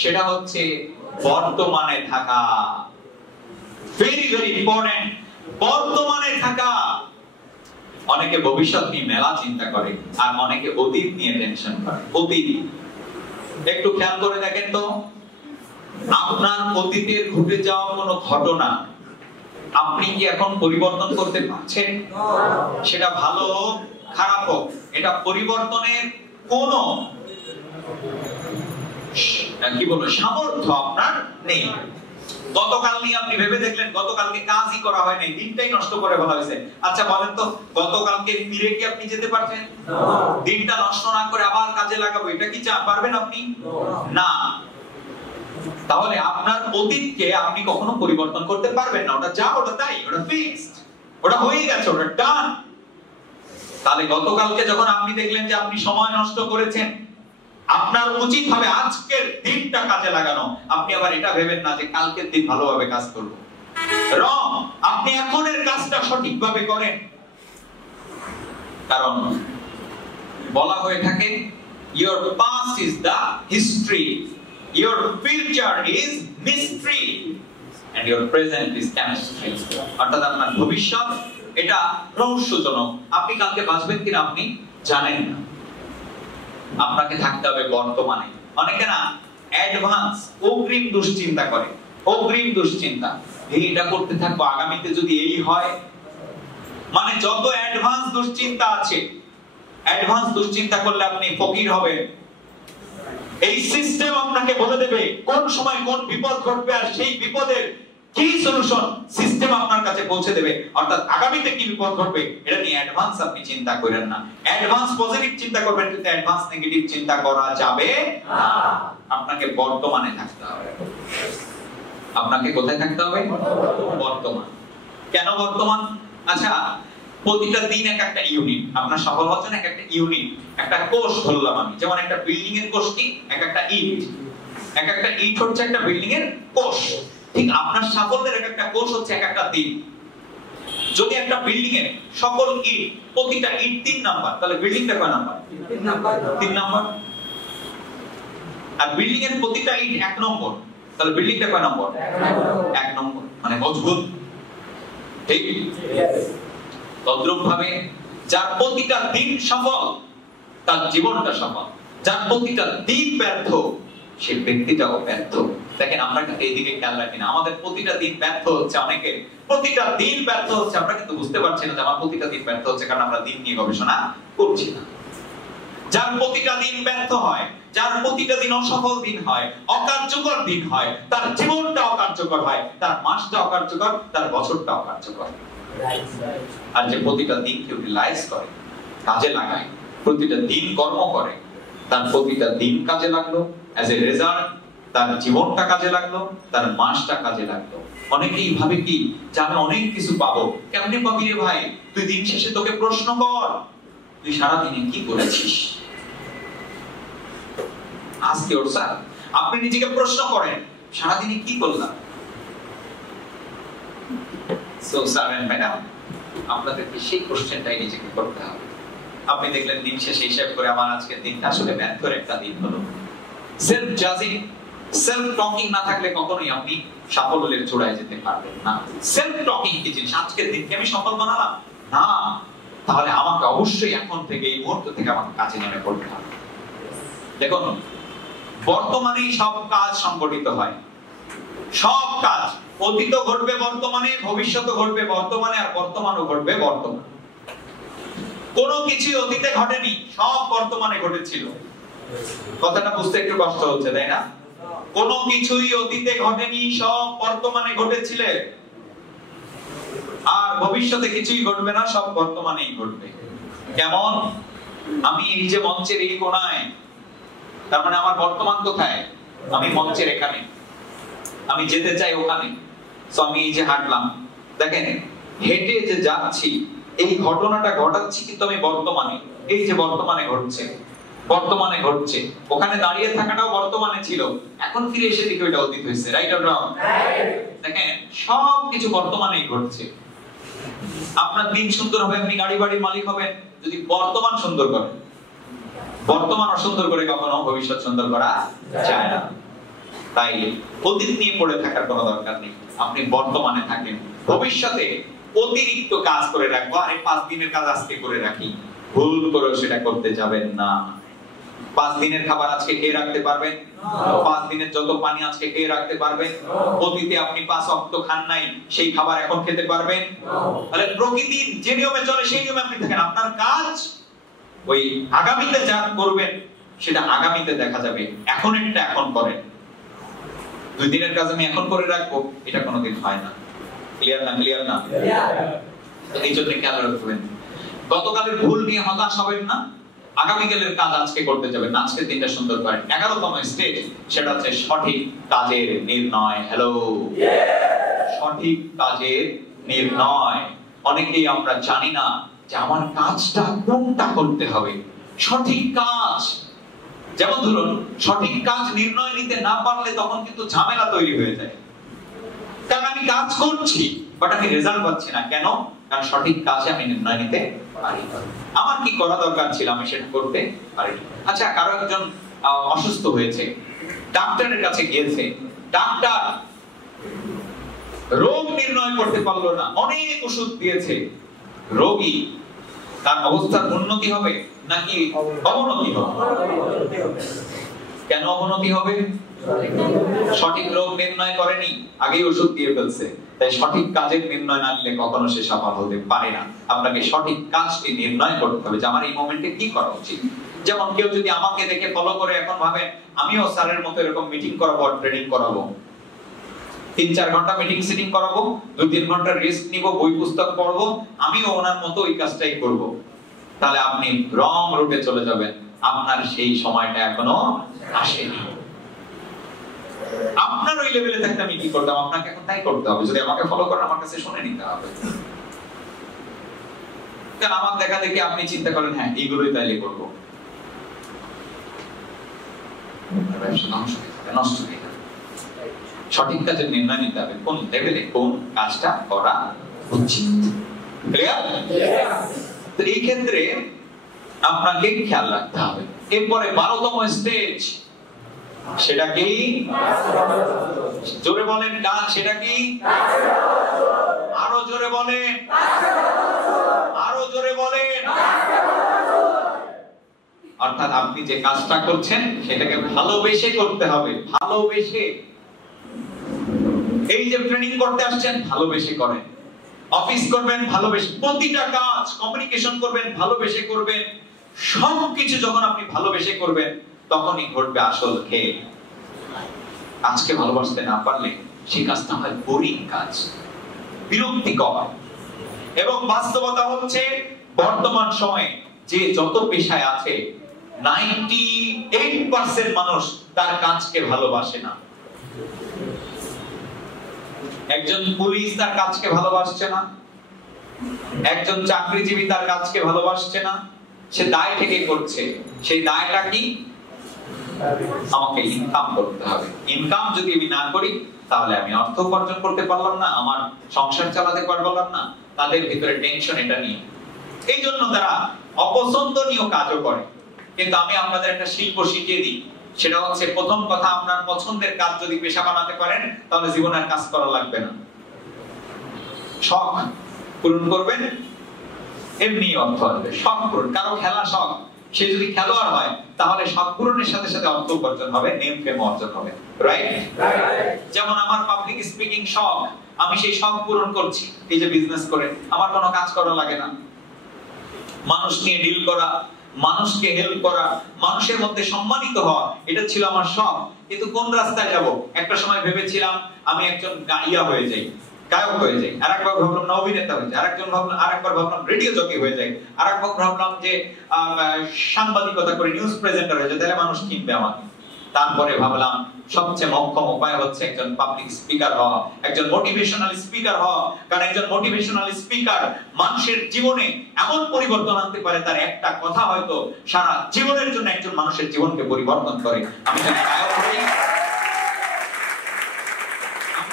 সেটা হচ্ছে বর্তমানে থাকা। ভেরি ভেরি ইম্পর্টেন্ট, বর্তমানে থাকা। অনেকে ভবিষ্যৎ নিয়ে মেলা চিন্তা করে, আর অনেকে অতীত নিয়ে টেনশন করে। অতীত একটু খেয়াল করে দেখেন তো, আপনার অতীতের ঘটে যাওয়া কোনো ঘটনা আপনি কি এখন পরিবর্তন করতে পারছেন? সেটা ভালো হোক খারাপ হোক, এটা পরিবর্তনের কোন কি বলবো সামর্থ্য আপনার নেই। গতকাল নিয়ে আপনি ভেবে দেখলেন গতকালকে কাজই করা হয় নাই, দিনটাই নষ্ট করে বলা হয়েছে। আচ্ছা বলেন তো, গতকালকে ফিরে কি আপনি যেতে পারছেন? দিনটা নষ্ট না করে আবার কাজে লাগাবো, এটা কি পারবেন আপনি? না। তাহলে আপনার অতীতকে আপনি কখনো পরিবর্তন করতে পারবেন না। ওটা যা ওটা তাই, ওটা ফিক্সড, ওটা হয়ে গেছে, ওটা ডান। তাহলে গতকালকে যখন আপনি দেখলেন যে আপনি সময় নষ্ট করেছেন, আপনার উচিত হবে আজকের দিনটা কাজে লাগানো। আপনি আবার এটা ভেবেন না যে কালকের দিন ভালোভাবে কাজ করব। রং, আপনি এখনের কাজটা সঠিকভাবে করেন। কারণ বলা হয়ে থাকে your past is the history, your future is mystery and your present is chemistry. অর্থাৎ আপনার ভবিষ্যৎ এটা রহস্যজনক। আপনি কালকে বাঁচবেন কিনা আপনি জানেন না। আপনাকে থাকতে হবে বর্তমানে। অনেকে না অ্যাডভান্স অগ্রিম দুশ্চিন্তা করে, অগ্রিম দুশ্চিন্তা, এইটা করতে থাকবো, আগামীতে যদি এই হয়। মানে যত অ্যাডভান্স দুশ্চিন্তা আছে, অ্যাডভান্স দুশ্চিন্তা করলে আপনি ফকির হবেন। এই সিস্টেম আপনাকে বলে দেবে কোন সময় কোন বিপদ ঘটবে, আর সেই বিপদের কি সলিউশন সিস্টেম আপনার কাছে পৌঁছে দেবে। অর্থাৎ আগামীতে কি বিপদ ঘটবে এটা নিয়ে অ্যাডভান্স আপনি চিন্তা করেন না। অ্যাডভান্স পজিটিভ চিন্তা করবেন, কিন্তু অ্যাডভান্স নেগেটিভ চিন্তা করা যাবে না। আপনাকে বর্তমানে থাকতে হবে। আপনাকে কোথায় থাকতে হবে? বর্তমান। কেন বর্তমান? আচ্ছা, প্রতিটা দিন এক একটা ইউনিট। আপনার সফল হওয়ার জন্য এক একটা ইউনিট, একটা কোষ ধরলাম আমি। যেমন একটা বিল্ডিং এর কোষ কি? এক একটা ইট। এক একটা ইট হচ্ছে একটা বিল্ডিং এর কোষ। ঠিক আপনার সাফল্যের এক একটা কোষ হচ্ছে এক একটা দিন। যদি একটা বিল্ডিং এর সকল ইট, প্রতিটা ইট 3 নাম্বার, তাহলে বিল্ডিংটা কয় নাম্বার? 3 নাম্বার। আর বিল্ডিং এর প্রতিটা ইট 1 নম্বর, তাহলে বিল্ডিংটা কয় নম্বর? 1 নম্বর। মানে মজবুত। ঠিক তদ্রূপ ভাবে যার প্রতিটা দিন সফল, তার জীবনটা সফল। যার প্রতিটা দিন ব্যর্থ, সে ব্যক্তিটাও ব্যর্থ। দেখেন আমরা কিন্তু এইদিকে খেয়াল রাখি না। আমাদের প্রতিটা দিন ব্যর্থ হচ্ছে, অনেকের প্রতিটা দিন ব্যর্থ হচ্ছে। আমরা কিন্তু বুঝতে পারছি না যে আমার প্রতিটা দিন ব্যর্থ হচ্ছে, কারণ আমরা দিন নিয়ে গবেষণা করছি না। যার প্রতিটা দিন ব্যর্থ হয়, যার প্রতিটা দিন অসফল দিন হয়, অকার্যকর দিন হয়, তার জীবনটা অকার্যকর হয়, তার মাসটা অকার্যকর, তার বছরটা অকার্যকর। আর যে প্রতিটা দিনকে ইউটিলাইজ করে, কাজে লাগায়, প্রতিটা দিন কর্ম করে, তার প্রতিটা দিন কাজে লাগলো, অ্যাজ এ রেজাল্ট তার জীবনটা কাজে লাগলো, তার মাসটা কাজে লাগলো। অনেকেই ভাবে কি যে আমি অনেক কিছু পাবো। কেমনে পাবি রে ভাই? তুই দিন শেষে তোকে প্রশ্ন কর, তুই সারাদিনে কি করেছিস? আজকে ওর স্যার আপনি নিজেকে প্রশ্ন করেন, সারাদিনে কি করলাম? সো স্যার এন্ড ম্যাডাম, আপনাদেরকে সেই কোশ্চেনটাই নিজেকে করতে হবে। আপনি দেখলেন দিন শেষে হিসাব করে আমার আজকের দিনটা আসলে ব্যর্থের একটা দিন হলো। সেলফ জাজিং, সেলফ টকিং না থাকলে কখনোই আপনি সাফল্যের চূড়ায় যেতে পারবেন না। সেলফ টকিং কি জিনিস? আজকের দিনকে আমি সফল বানালাম না, তাহলে আমাকে অবশ্যই এখন থেকে এই মুহূর্ত থেকে আমাকে কাজে নেমে পড়তে হবে। দেখুন, বর্তমানেই সব কাজ সংগঠিত হয়। সব কাজ অতীত ঘটবে বর্তমানে, ভবিষ্যৎ ঘটবে বর্তমানে, আর বর্তমানও ঘটবে বর্তমানে। কোনো কিছু অতীতে ঘটেনি, সব বর্তমানে ঘটেছিল। কথাটা বুঝতে একটু কষ্ট হচ্ছে, তাই না? কোনো কিছুই অতীতে ঘটেনি, সব বর্তমানে ঘটেছিল। আর ভবিষ্যতে কিছুই ঘটবে না, সব বর্তমানেই ঘটবে। কেমন? আমি এই যে মঞ্চের এই কোণায়, তার মানে আমার বর্তমান কোথায়? আমি মঞ্চের এখানে, আমি যেতে চাই ওখানে। সো আমি এই যে হাঁটলাম, দেখেন হেঁটে যে যাচ্ছি, এই ঘটনাটা ঘটাচ্ছি কিন্তু আমি বর্তমানে। এই যে বর্তমানে ঘটছে, বর্তমানে ঘটছে। ওখানে দাঁড়িয়ে থাকাটাও বর্তমানে ছিল, এখন ফিরে এসে দেখি ওইটা অতীত হয়েছে। Right or wrong? দেখেন সব কিছু বর্তমানেই ঘটছে। আপনার দিন সুন্দর হবে, আপনি গাড়ি বাড়ির মালিক হবেন যদি বর্তমান সুন্দর করেন। বর্তমান অসুন্দর করে কখনো ভবিষ্যৎ সুন্দর করা যায় না। তাই অতীত নিয়ে পড়ে থাকার কোনো দরকার নেই, আপনি বর্তমানে থাকেন। ভবিষ্যতে অতিরিক্ত কাজ করে রাখবো, আরে 5 দিনের কাজ আজকে করে রাখি, ভুল করে সেটা করতে যাবেন না। 5 দিনের খাবার আজকে খেয়ে রাখতে পারবেন? 5 দিনের যত পানি আজকে খেয়ে রাখতে পারবেন? অতীতে আপনি 5 ওয়াক্ত খান নাই, সেই খাবার এখন খেতে পারবেন? তাহলে প্রকৃতি যে নিয়মে চলে সেই নিয়মে আপনি থাকেন। আপনার কাজ ওই আগামীতে যা করবেন সেটা আগামীতে দেখা যাবে, এখন এটা এখন করেন। 2 দিনের কাজ আমি এখন করে রাখবো, এটা কোনোদিন হয় না। ক্লিয়ার না? ক্লিয়ার না? এই জন্য খেয়াল রাখবেন, গতকালের ভুল নিয়ে হতাশ হবেন না, আগামীকালের কাজ আজকে করতে যাবেন, আজকের দিনটা সুন্দর করেন। 11তম স্টেজ, সেটা হচ্ছে সঠিক কাজের নির্ণয়। হ্যালো, সঠিক কাজের নির্ণয়। অনেকেই আমরা জানি না যে আমার কাজটা কোনটা করতে হবে, সঠিক কাজ। যেমন ধরুন, সঠিক কাজ নির্ণয় নিতে না পারলে তখন কিন্তু ঝামেলা তৈরি হয়ে যায়। কারণ আমি কাজ করছি বাট আমি রেজাল্ট পাচ্ছি না, কেন? কারণ সঠিক কাজে আমি নির্ণয় নিতে পারি না। আমার কি করা দরকার ছিল আমি সেটা করতে পারি না। আচ্ছা, কারো একজন অসুস্থ হয়েছে, ডাক্তারের কাছে গিয়েছে, ডাক্তার রোগ নির্ণয় করতে পারলো না, অনেক ওষুধ দিয়েছে। রোগী তার অবস্থার উন্নতি হবে নাকি অবনতি হবে? কেন অবনতি হবে? সঠিক রোগ নির্ণয় করেনি, আগেই ওষুধ দিয়ে ফেলছে। তাই সঠিক কাজের নির্ণয় না নিলে কখনো সে সফল হতে পারে না। আপনাকে সঠিক কাজটি নির্ণয় করতে হবে যে আমার এই মোমেন্টে কি করা উচিত। যেমন কেউ যদি আমাকে দেখে ফলো করে এখন ভাবে আমিও স্যারের মতো এরকম মিটিং করাবো, ট্রেনিং করাবো, 3-4 ঘন্টা মিটিং সিটিং করাবো, 2-3 ঘন্টা রেস্ট নিব, বই পুস্তক পড়বো, আমিও ওনার মতো ওই কাজটাই করব, তাহলে আপনি রং রুটে চলে যাবেন। আপনার সেই সময়টা এখনো আসেনি। আপনার ওই লেভেলে থাকতে আমি কি করতাম, আপনাকে এখন তাই করতে হবে। যদি আমাকে ফলো করেন, আমার কাছে শুনে নিতে হবে। কারণ আমার দেখা দেখে আপনি চিন্তা করেন হ্যাঁ এইগুলোই তাইলে করবো, ব্যবসা নষ্ট হয়ে যাবে। সঠিক কাজের নির্ণয় নিতে হবে, কোন লেভেলে কোন কাজটা করা উচিত। ক্লিয়ার? তো এই ক্ষেত্রে আপনাকে খেয়াল রাখতে হবে। এরপরে 12তম স্টেজ, সেটা কি? জোরে বলেন, কাজ সেটা কি? আরো জোরে বলেন, আরো জোরে বলেন। অর্থাৎ আপনি যে কাজটা করছেন সেটাকে ভালোবেসে করতে হবে, ভালোবেসে। এই যে ট্রেনিং করতে আসছেন, ভালোবেসে করেন। অফিস করবেন ভালোবেসে, প্রতিটা কাজ কমিউনিকেশন করবেন ভালোবেসে করবেন। সবকিছু যখন আপনি ভালোবেসে করবেন তখনই ঘটবে আসল খেল। আজকে ভালোবাসতে না পারলে সেই কাজটা হয় বোরিং কাজ, বিরক্তিকর। এবং বাস্তবতা হচ্ছে বর্তমান সময়ে যে যত পেশায় আছে 98% মানুষ তার কাজকে ভালোবাসে না। একজন পুলিশ তার কাজকে ভালোবাসছে না, একজন চাকরিজীবী তার কাজকে ভালোবাসছে না। সে দায় থেকে করছে। সেই দায়টা কি? আমাকে ইনকাম করতে হবে। ইনকাম যদি আমি না করি তাহলে আমি অর্থ উপার্জন করতে পারলাম না, আমার সংসার চালাতে পারলাম না। তাদের ভিতরে টেনশন এটা নিয়ে। এই জন্য তারা অপছন্দনীয় কাজও করে। কিন্তু আমি আপনাদের একটা শিল্প শিখিয়ে দিই, সেটা হচ্ছে প্রথম কথা, আপনার পছন্দের কাজ যদি পেশা বানাতে পারেন তাহলে জীবনে আর কাজ করা লাগবে না। শখ পূরণ করবেন, এমনি অর্থ আসবে। শখ পূরণ, কারো খেলা শখ, সে যদি খেলোয়াড় হয় তাহলে শখ পূরণের সাথে সাথে অর্থ উপার্জন হবে, নেম ফেম অর্জন হবে। রাইট? যেমন আমার পাবলিক স্পিকিং শখ, আমি সেই শখ পূরণ করছি এই যে বিজনেস করে। আমার কোনো কাজ করা লাগে না, মানুষ নিয়ে ডিল করা, মানুষকে হেল্প করা, মানুষের মধ্যে সম্মানিত হওয়া, এটা ছিল আমার শখ। কিন্তু কোন রাস্তায় যাব? একটা সময় ভেবেছিলাম আমি একজন গায়িকা হয়ে যাই, গায়ক হয়ে যাই, আরেকবার ভাবলাম না অভিনেতা হয়ে যাই, আরেকবার ভাবলাম রেডিও জকি হয়ে যাই, আরেকবার ভাবলাম যে সাংবাদিকতা করে নিউজ প্রেজেন্টার হয়ে যাই, তাহলে মানুষ কিনবে আমাকে। তারপরে ভাবলাম সবচেয়ে মক্ষম উপায় হচ্ছে একজন পাবলিক স্পিকার হওয়া, একজন মোটিভেশনাল স্পিকার হওয়া। কারণ একজন মোটিভেশনাল স্পিকার মানুষের জীবনে এমন পরিবর্তন আনতে পারে, তার একটা কথা হয়তো সারা জীবনের জন্য একজন মানুষের জীবনকে পরিবর্তন করে। আমি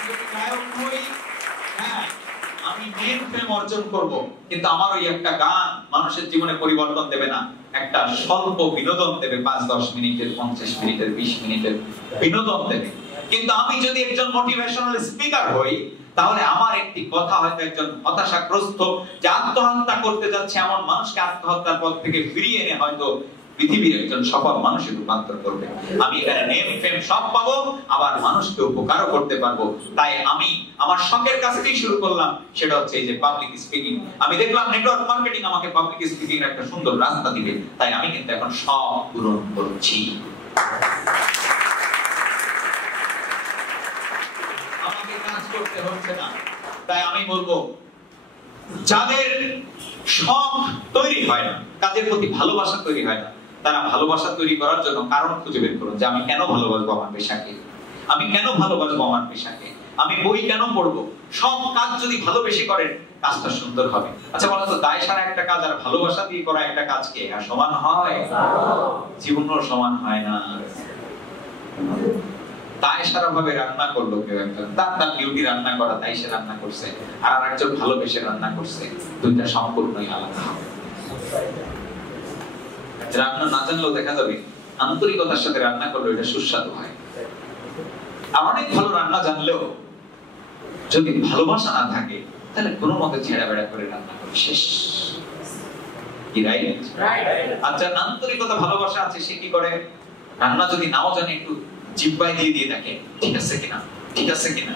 যদি গায়ক হই, হ্যাঁ আমি নেম ফেম অর্জন করব, কিন্তু আমার ওই একটা গান মানুষের জীবনে পরিবর্তন দেবে না, একটা স্বল্প বিনোদন দেবে, 5-10 মিনিটের, 50 মিনিটের, 20 মিনিটের বিনোদন দেবে। কিন্তু আমি যদি একজন মোটিভেশনাল স্পিকার হই, তাহলে আমার একটি কথা হয়তো একজন হতাশাগ্রস্ত যে আত্মহত্যা করতে যাচ্ছে এমন মানুষকে আত্মহত্যার পথ থেকে ফিরিয়ে এনে হয়তো পৃথিবীর একজন সফল মানুষে রূপান্তর করবে। আমি এখানে নেম ফেম সব পাবো, আবার মানুষকে উপকারও করতে পারবো। তাই আমি আমার শখের কাছ থেকেই শুরু করলাম, সেটা হচ্ছে এই যে পাবলিক স্পিকিং। আমি দেখলাম নেটওয়ার্ক মার্কেটিং আমাকে পাবলিক স্পিকিং এর একটা সুন্দর রাস্তা দিবে, তাই আমি কিন্তু এখন সব পূরণ করছি। আমাকে কাজ করতে হচ্ছে না। তাই আমি বলবো, যাদের শখ তৈরি হয় না, কাজের প্রতি ভালোবাসা তৈরি হয় না, তারা ভালোবাসা তৈরি করার জন্য কারণ খুঁজে বের করুন যে আমি কেন ভালোবাসবো আমার পেশাকে, আমি কেন ভালোবাসবো আমার পেশাকে, আমি বই কেন পড়বো। সব কাজ যদি ভালোবেসে করেন, কাজটা সুন্দর হবে। আচ্ছা বলো তো, দায় সারা একটা কাজ আর ভালোবাসা দিয়ে করা একটা কাজ কি আর সমান হয়? জীবনও সমান হয় না। দায় সারা ভাবে রান্না করলো কেউ একজন, তার ডিউটি রান্না করা, তাই সে রান্না করছে, আর আরেকজন ভালোবেসে রান্না করছে, দুইটা সম্পূর্ণই আলাদা হবে। রান্না না জানলেও দেখা যাবে আন্তরিকতার সাথে রান্না করলে এটা সুস্বাদু হয়। আর অনেক ভালো রান্না জানলেও যদি ভালোবাসা না থাকে, তাহলে কোনো মতে ছেড়া বেড়া করে রান্না করে শেষ। কি রাইট? আচ্ছা, আন্তরিকতা ভালোবাসা আছে, সে কি করে? রান্না যদি নাও জানে, একটু জিহ্বায় দিয়ে দিয়ে দেখে ঠিক আছে কিনা, ঠিক আছে কিনা,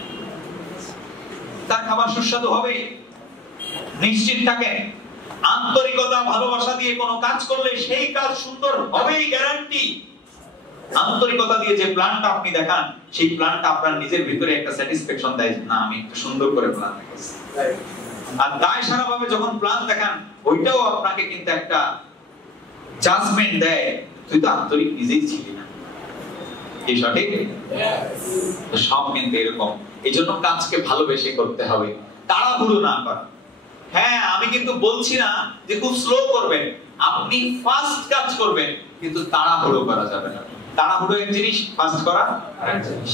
তার খাবার সুস্বাদু হবে। নিশ্চিত থাকেন, আন্তরিকতা ভালোবাসা দিয়ে কোনো কাজ করলে সেই কাজ সুন্দর হবেই, গ্যারান্টি। আন্তরিকতা দিয়ে যে প্ল্যানটা আপনি দেখান, সেই প্ল্যানটা আপনার নিজের ভিতরে একটা স্যাটিসফ্যাকশন দেয়, না আমি একটু সুন্দর করে প্ল্যান দেখেছি। আর দায় সারা ভাবে যখন প্ল্যান দেখান, ওইটাও আপনাকে কিন্তু একটা জাজমেন্ট দেয়, তুই তো আন্তরিক নিজেই ছিলি না। কি সঠিক? সব কিন্তু এরকম। এই জন্য কাজকে ভালোবেসে করতে হবে, তাড়াহুড়ো না করা। হ্যাঁ, আমি কিন্তু বলছি না যে খুব স্লো করবেন, আপনি ফাস্ট কাজ করবেন, কিন্তু তাড়াহুড়ো করা যাবে না। তাড়াহুড়ো এক জিনিস, ফাস্ট করা আরেক জিনিস।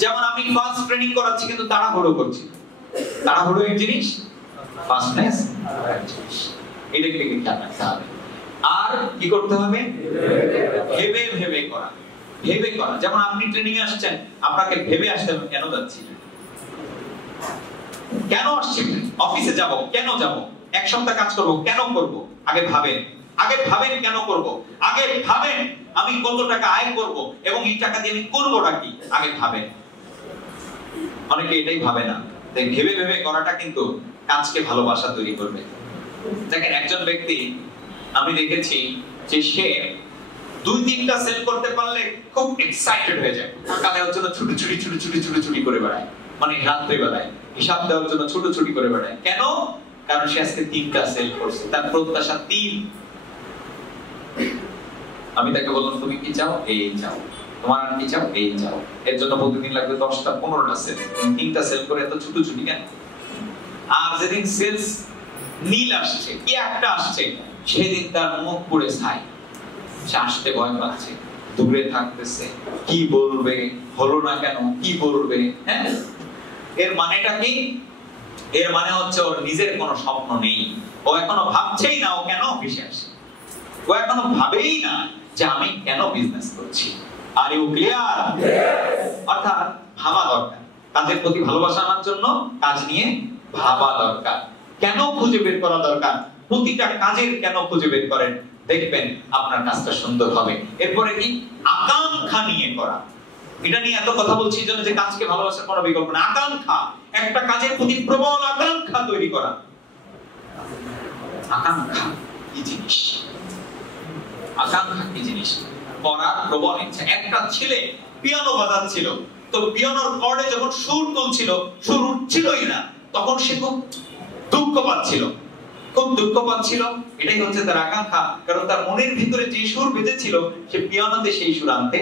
যেমন আমি ফাস্ট ট্রেনিং করাচ্ছি কিন্তু তাড়াহুড়ো করছি, তাড়াহুড়ো এক জিনিস, ফাস্টনেস আরেক জিনিস। এটা কি খেয়াল রাখতে হবে। আর কি করতে হবে? ভেবে ভেবে করা, ভেবে করা। যেমন আপনি ট্রেনিং এ আসছেন, আপনাকে ভেবে আসতে হবে কেন যাচ্ছি, কেন আসছি, অফিসে যাব কেন যাব, এক সপ্তাহ কাজ করব কেন করব। আগে ভাবেন, আগে ভাবেন কেন করব, আগে ভাবেন আমি কত টাকা আয় করব এবং এই টাকা দিয়ে আমি করবটা কি, আগে ভাবেন। অনেকে এটাই ভাবে না। তাই ভেবে ভেবে করাটা কিন্তু কাজকে ভালোবাসা তৈরি করবে। দেখেন, একজন ব্যক্তি আমি দেখেছি যে সে 2-3টা সেল করতে পারলে খুব এক্সাইটেড হয়ে যায়, কাজের জন্য ছুটি ছুটি ছুটি ছুটি ছুটি ছুটি করে বেড়ায়, মানে রাত্রে বেলায় হিসাব দেওয়ার জন্য ছোট ছুটি করে বেড়ায়। কেন? কারণ সে আজকে 3টা সেল করছে, তার প্রত্যাশা 3। আমি তাকে বললাম, তুমি কি চাও? এই চাও। তোমার আর কি চাও? এই চাও। এর জন্য প্রতিদিন লাগবে 10টা 15টা সেল। তুমি 3টা সেল করে এত ছোট ছুটি কেন? আর যেদিন সেলস নীল আসছে, কি একটা আসছে, সেদিন তার মুখ পুড়ে ছাই, সে আসতে ভয় পাচ্ছে, দূরে থাকতেছে, কি বলবে, হলো না কেন, কি বলবে। হ্যাঁ, এর মানেটা কি? এর মানে হচ্ছে ওর নিজের কোনো স্বপ্ন নেই, ও এখনো ভাবছেই না ও কেন অফিসে আসে, ও এখনো ভাবেই না যে আমি কেন বিজনেস করছি। Are you clear? অর্থাৎ ভাবা দরকার, কাজের প্রতি ভালোবাসা আনার জন্য কাজ নিয়ে ভাবা দরকার, কেন খুঁজে বের করা দরকার। প্রতিটা কাজের কেন খুঁজে বের করেন, দেখবেন আপনার কাজটা সুন্দর হবে। এরপরে কি? আকাঙ্ক্ষা নিয়ে করা। এটা নিয়ে এত কথা বলছি জন্য যে কাজকে ভালোবাসার কোনো বিকল্প না। আকাঙ্ক্ষা, একটা কাজের প্রতি প্রবল আকাঙ্ক্ষা তৈরি করা। আকাঙ্ক্ষা কি জিনিস? আকাঙ্ক্ষা কি জিনিস? করার প্রবল ইচ্ছা। একটা ছেলে পিয়ানো বাজাচ্ছিল, তো পিয়ানোর কর্ডে যখন সুর তুলছিল, সুর উঠছিলই না, তখন সে খুব দুঃখ পাচ্ছিল, খুব দুঃখ পাচ্ছিল। এটাই হচ্ছে তার আকাঙ্ক্ষা, কারণ তার মনের ভিতরে যে সুর বেজেছিল, সে পিয়ানোতে সেই সুর আনতে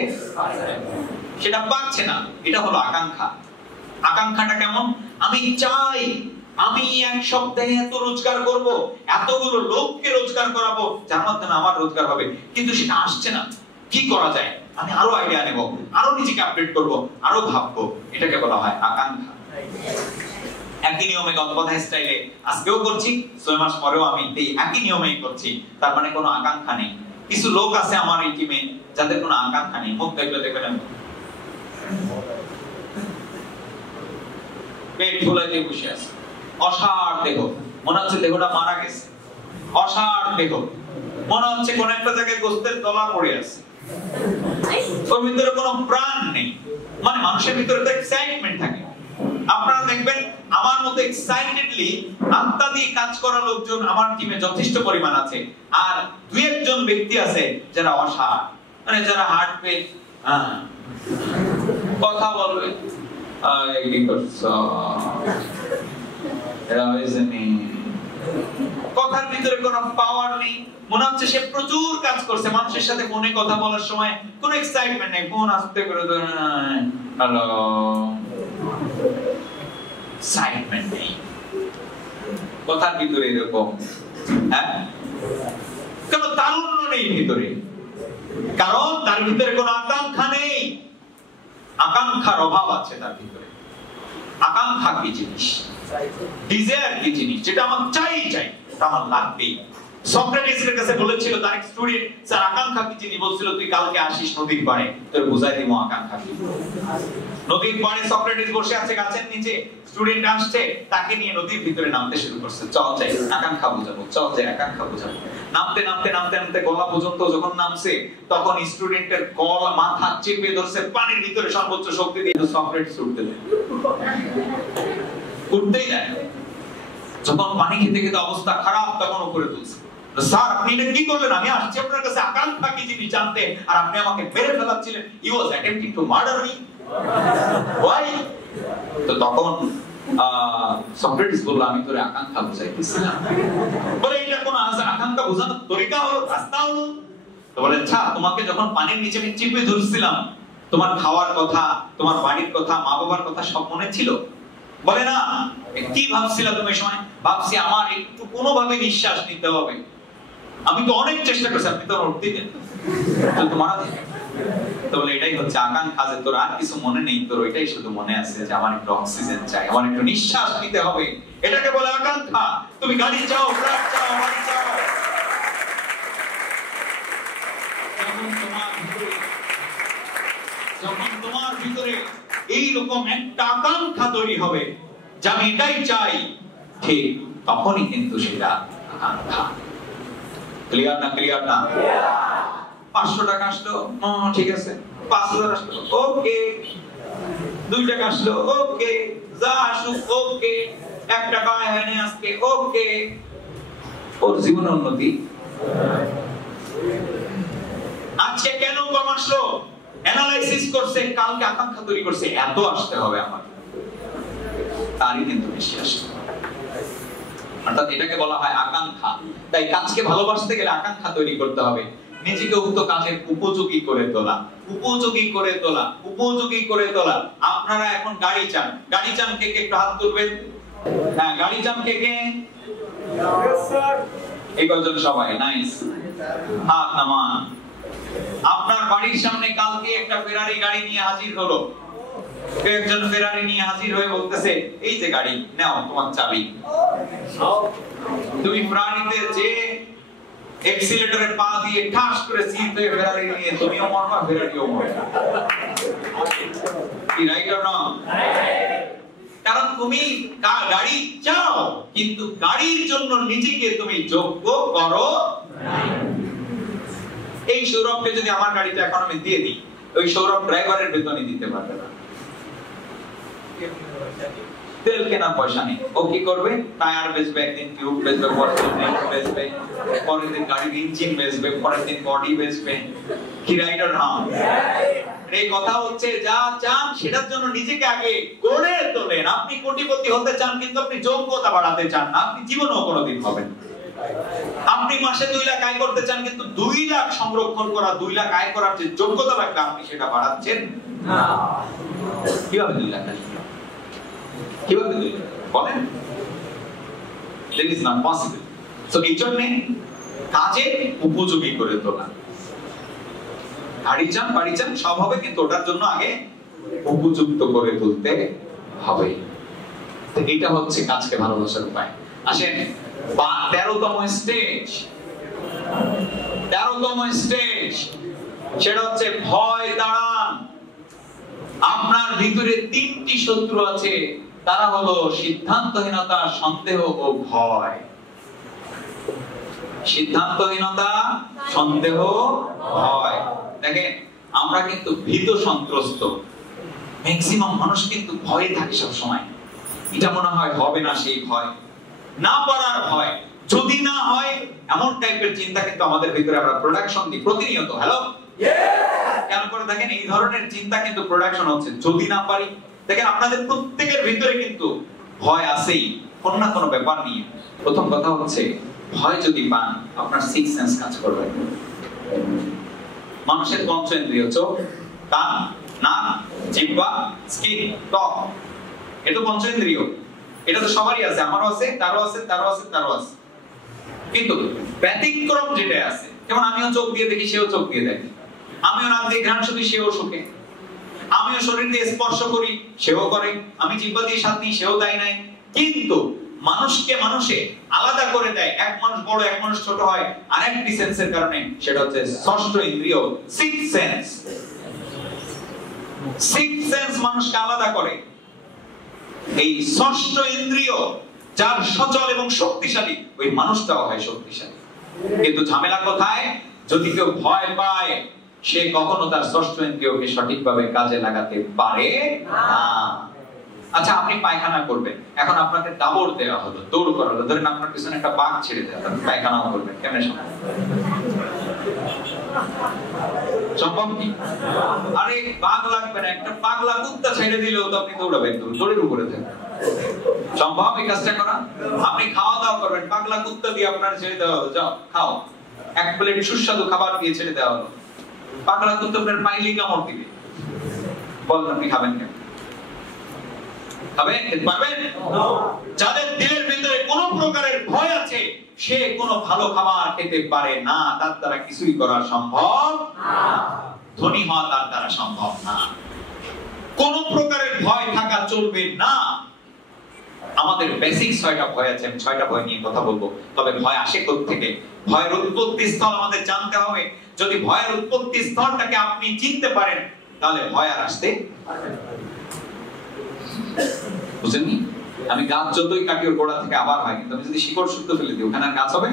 সেটা পাচ্ছে না। এটা হলো আকাঙ্ক্ষা। আকাঙ্ক্ষাটা কেমন? আমি চাই আমি এক সপ্তাহে এত রোজগার করব, এতগুলো লোককে রোজগার করাবো, যার মাধ্যমে আমার রোজগার হবে, কিন্তু সেটা আসছে না। কি করা যায়? আমি আরো আইডিয়া নেব, আরো নিজেকে আপডেট করব, আরো ভাববো। এটাকে বলা হয় আকাঙ্ক্ষা। একই নিয়মে গল্পধায় স্টাইলে আজকেও করছি, 6 মাস পরেও আমি এই একই নিয়মেই করছি। তার মানে কোনো আকাঙ্ক্ষা নেই। কিছু লোক আছে আমার এই টিমে যাদের কোনো আকাঙ্ক্ষা নেই, মুখ দেখলে দেখবেন পেট ফুলাইতে বসে আছে, অসাড় দেহ, মনে হচ্ছে দেহটা মারা গেছে, অসাড় দেহ, মনে হচ্ছে কোন একটা জায়গায় গোস্তের তলা পড়ে আছে, ওর ভিতরে কোনো প্রাণ নেই। মানে মানুষের ভিতরে তো এক্সাইটমেন্ট থাকে। আপনারা দেখবেন আমার মতো এক্সাইটেডলি আত্মা দিয়ে কাজ করা লোকজন আমার টিমে যথেষ্ট পরিমাণ আছে, আর দুই একজন ব্যক্তি আছে যারা অসাড়, মানে যারা হাঁটবে, কথা বলবে, কি করছো, কথার ভিতরে কোনো পাওয়ার নেই, মনে হচ্ছে সে প্রচুর কাজ করছে। মানুষের সাথে ফোনে কথা বলার সময় কোনো এক্সাইটমেন্ট নেই, ফোন আসতে করে হ্যালো, এক্সাইটমেন্ট নেই কথার ভিতরে এরকম। হ্যাঁ, কোনো তারুণ্য নেই ভিতরে, কারণ তার ভিতরে কোনো আকাঙ্ক্ষা নেই। আকাঙ্ক্ষার অভাব আছে তার ভিতরে। আকাঙ্ক্ষা কি জিনিস, ডিজায়ার কি জিনিস, যেটা আমার চাই, আমার লাগবেই। সক্রেটিসের কাছে বলেছিল তার এক স্টুডেন্ট, স্যার আকাঙ্ক্ষা কি জিনিস? বলছিল তুই কালকে আসিস নদীর পাড়ে, তোর বুঝাই দিব আকাঙ্ক্ষা কি। নদীর পাড়ে সক্রেটিস বসে আছে গাছের নিচে, স্টুডেন্ট আসছে, তাকে নিয়ে নদীর ভিতরে নামতে শুরু করছে। চল যাই আকাঙ্ক্ষা বুঝাবো, চল যাই আকাঙ্ক্ষা বুঝাবো। নামতে নামতে নামতে নামতে গলা পর্যন্ত যখন নামছে, তখন স্টুডেন্টের গলা মাথা চেপে ধরছে, পানির ভিতরে সর্বোচ্চ শক্তি দিয়ে সক্রেটিস উঠতে দেয়, উঠতেই দেয়। যখন পানি খেতে খেতে অবস্থা খারাপ, তখন উপরে তুলছে, স্যার আপনি এটা কি করলেন? আমি আসছি আপনার কাছে আকাঙ্ক্ষা কি জিনিস জানতে, আর আপনি আমাকে মেরে ফেলাচ্ছিলেন। He was attempting to murder me. Why? তো তখন সক্রেটিস বলল, আমি তোরে আকাঙ্ক্ষা বুঝাইতেছিলাম। বলে এটা কোন আকাঙ্ক্ষা বোঝানোর তরিকা হলো, রাস্তা হলো? তো বলে আচ্ছা, তোমাকে যখন পানির নিচে আমি চিপে ধরছিলাম, তোমার খাওয়ার কথা, তোমার বাড়ির কথা, মা বাবার কথা সব মনে ছিল? বলে না। কি ভাবছিলা তুমি সময়? ভাবছি আমার একটু কোনোভাবে নিঃশ্বাস নিতে হবে। আমি তো অনেক চেষ্টা করছি, আপনি তো উঠতে দেন, তো মারা দেন। তো বলে এটাই হচ্ছে আকাঙ্ক্ষা, যে তোর আর কিছু মনে নেই, তোর ওইটাই শুধু মনে আছে যে আমার একটু অক্সিজেন চাই, আমার একটু নিঃশ্বাস নিতে হবে। এটাকে বলে আকাঙ্ক্ষা। তুমি গাড়ি চাও, ফ্ল্যাট চাও, বাড়ি চাও, যখন তোমার ভিতরে এইরকম একটা আকাঙ্ক্ষা তৈরি হবে যে আমি এটাই চাই, ঠিক তখনই কিন্তু সেটা আকাঙ্ক্ষা। ক্লিয়ার না? ক্লিয়ার না? 500 টাকা আসলো, ঠিক আছে। 5000 আসলো, ওকে। 2 টাকা আসলো, ওকে। যা আসুক, ওকে। 1 টাকা হয়নি আজকে, ওকে। ওর জীবনে উন্নতি। আজকে কেন কম আসলো? অ্যানালাইসিস করছে, কালকে আকাঙ্ক্ষা তৈরি করছে, এত আসতে হবে আমার, তারই কিন্তু বেশি আসে। অর্থাৎ এটাকে বলা হয় আকাঙ্ক্ষা। তাই কাজকে ভালোবাসতে গেলে আকাঙ্ক্ষা তৈরি করতে হবে, নিজেকে উক্ত কাজের উপযোগী করে তোলা, উপযোগী করে তোলা, উপযোগী করে তোলা। আপনারা এখন গাড়ি চান, গাড়ি চান কে কে? একটু হাত তুলবেন। হ্যাঁ, গাড়ি চান কে কে? এই কজন? সবাই, নাইস, হাত নামান। আপনার বাড়ির সামনে কালকে একটা ফেরারি গাড়ি নিয়ে হাজির হলো, একজন ফেরারি নিয়ে হাজির হয়ে বলতেছে, এই যে গাড়ি, নাও তোমার চাবি। তুমি ফেরারিতে যে এক্সিলারেটরে পা দিয়ে ঠাস করে সিট হয়ে ফেরারি নিয়ে তুমিও মরবা, ফেরারিও মরবে। কি রাইট অর নট? কারণ তুমি গাড়ি চাও, কিন্তু গাড়ির জন্য নিজেকে তুমি যোগ্য করো নাই। এই সৌরভকে যদি আমার গাড়িটা এখন আমি দিয়ে দিই, ওই সৌরভ ড্রাইভারের বেতনই দিতে পারবে না, তেল কেনা পয়সা নেই। ও কি করবে? টায়ার বেচবে, একদিন টিউব বেচবে, পরের দিন ব্রেক বেচবে, পরের দিন গাড়ির ইঞ্জিন বেচবে, পরের দিন বডি বেচবে। কি রাইট অর রং? এই কথা হচ্ছে, যা চান সেটার জন্য নিজেকে আগে গড়ে তোলেন। আপনি কোটিপতি হতে চান, কিন্তু আপনি যোগ্যতা বাড়াতে চান না, আপনি জীবনেও কোনোদিন হবেন। আপনি মাসে 2 লাখ আয় করতে চান, কিন্তু 2 লাখ সংরক্ষণ করা, 2 লাখ আয় করার যে যোগ্যতা লাগবে, আপনি সেটা বাড়াচ্ছেন না। কিভাবে 2 লাখ আসবে? কিভাবে 2 লাখ বলেন? That is not possible. So এই জন্য কাজে উপযোগী করে তোলা। গাড়ি চান, বাড়ি চান, সব হবে, কিন্তু ওটার জন্য আগে উপযুক্ত করে তুলতে হবে। তো এটা হচ্ছে কাজকে ভালোবাসার উপায়। আসেন 13তম স্টেজ, 13তম স্টেজ, সেটা হচ্ছে ভয় তাড়ান। আপনার ভিতরে তিনটি শত্রু আছে, তারা হলো সিদ্ধান্তহীনতা, সন্দেহ ও ভয়। সিদ্ধান্তহীনতা, সন্দেহ, ভয়। দেখেন আমরা কিন্তু ভীত সন্ত্রস্ত, ম্যাক্সিমাম মানুষ কিন্তু ভয়ে থাকে সব সময়। এটা মনে হয় হবে না, সেই ভয়, না পারার ভয়, যদি না হয় এমন টাইপের চিন্তা কিন্তু আমাদের ভিতরে আমরা প্রোডাকশন দিই প্রতিনিয়ত। হ্যালো, কেন করে দেখেন এই ধরনের চিন্তা কিন্তু প্রোডাকশন হচ্ছে, যদি না পারি। দেখেন আপনাদের প্রত্যেকের ভিতরে কিন্তু ভয় আছেই কোন না কোন ব্যাপার নিয়ে। প্রথম কথা হচ্ছে ভয় যদি পান আপনার সিক্স সেন্স কাজ করবে। মানুষের পঞ্চেন্দ্রিয় চোখ, কান, নাক, জিহ্বা, স্কিন, ত্বক, এটা পঞ্চেন্দ্রিয়। এটা তো সবারই আছে, আমারও আছে, তারও আছে, তারও আছে, তারও আছে। কিন্তু ব্যতিক্রম যেটা আছে, যেমন আমিও চোখ দিয়ে দেখি, সেও চোখ দিয়ে দেখে। আমিও নাক দিয়ে ঘ্রাণ শুকি, সেও শুকে। আমিও শরীর দিয়ে স্পর্শ করি, সেও করে। আমি জিহ্বা দিয়ে স্বাদ নিই, সেও তাই নাই। কিন্তু মানুষকে মানুষে আলাদা করে দেয়, এক মানুষ বড়, এক মানুষ ছোট হয় আরেকটি সেন্সের কারণে, সেটা হচ্ছে ষষ্ঠ ইন্দ্রিয়, সিক্স সেন্স। সিক্স সেন্স মানুষকে আলাদা করে। এই ষষ্ঠ ইন্দ্রিয় যার সচল এবং শক্তিশালী, ওই মানুষটাও হয় শক্তিশালী। কিন্তু ঝামেলা কোথায়? যদি কেউ ভয় পায়, সে কখনো তার ষষ্ঠ ইন্দ্রিয়কে সঠিকভাবে কাজে লাগাতে পারে না। আচ্ছা, আপনি পায়খানা করবেন, এখন আপনাকে দাবড় দেওয়া হলো, দৌড় করা হলো, ধরেন আপনার পিছনে একটা বাঘ ছেড়ে দেওয়া, আপনি পায়খানাও করবেন, কেমন সম্ভব? কি আরে বাঘ লাগবে না, একটা পাগলা কুত্তা ছেড়ে দিলেও তো আপনি দৌড়াবেন, দৌড়ের উপরে থাকবেন। সম্ভব এই কাজটা করা? আপনি খাওয়া দাওয়া করবেন, পাগলা কুত্তা দিয়ে আপনার ছেড়ে দেওয়া হলো, যাও খাও, এক প্লেট সুস্বাদু খাবার দিয়ে ছেড়ে দেওয়া হলো, পাগলা কুত্তা আপনার পাইলেই কামড় দিবে, বলেন আপনি খাবেন কেন? খাবেন? পারবেন? যাদের দিলের ভিতরে কোন প্রকারের ভয় আছে, সে কোনো ভালো খাবার খেতে পারে না, তার দ্বারা কিছুই করা সম্ভব না। ধনী হওয়া তার দ্বারা সম্ভব না। কোন প্রকারের ভয় থাকা চলবে না। আমাদের বেসিক 6টা ভয় আছে, আমি 6টা ভয় নিয়ে কথা বলবো। তবে ভয় আসে কোথা থেকে? ভয়ের উৎপত্তি স্থল আমাদের জানতে হবে। যদি ভয়ের উৎপত্তি স্থলটাকে আপনি চিনতে পারেন, তাহলে ভয় আর আসতে পারবে না। বুঝেননি? আমি গাছ যতই কাটি ওর গোড়া থেকে আবার হয়, কিন্তু আমি যদি শিকড় শুদ্ধ ফেলে দিই, ওখানে আর গাছ হবে?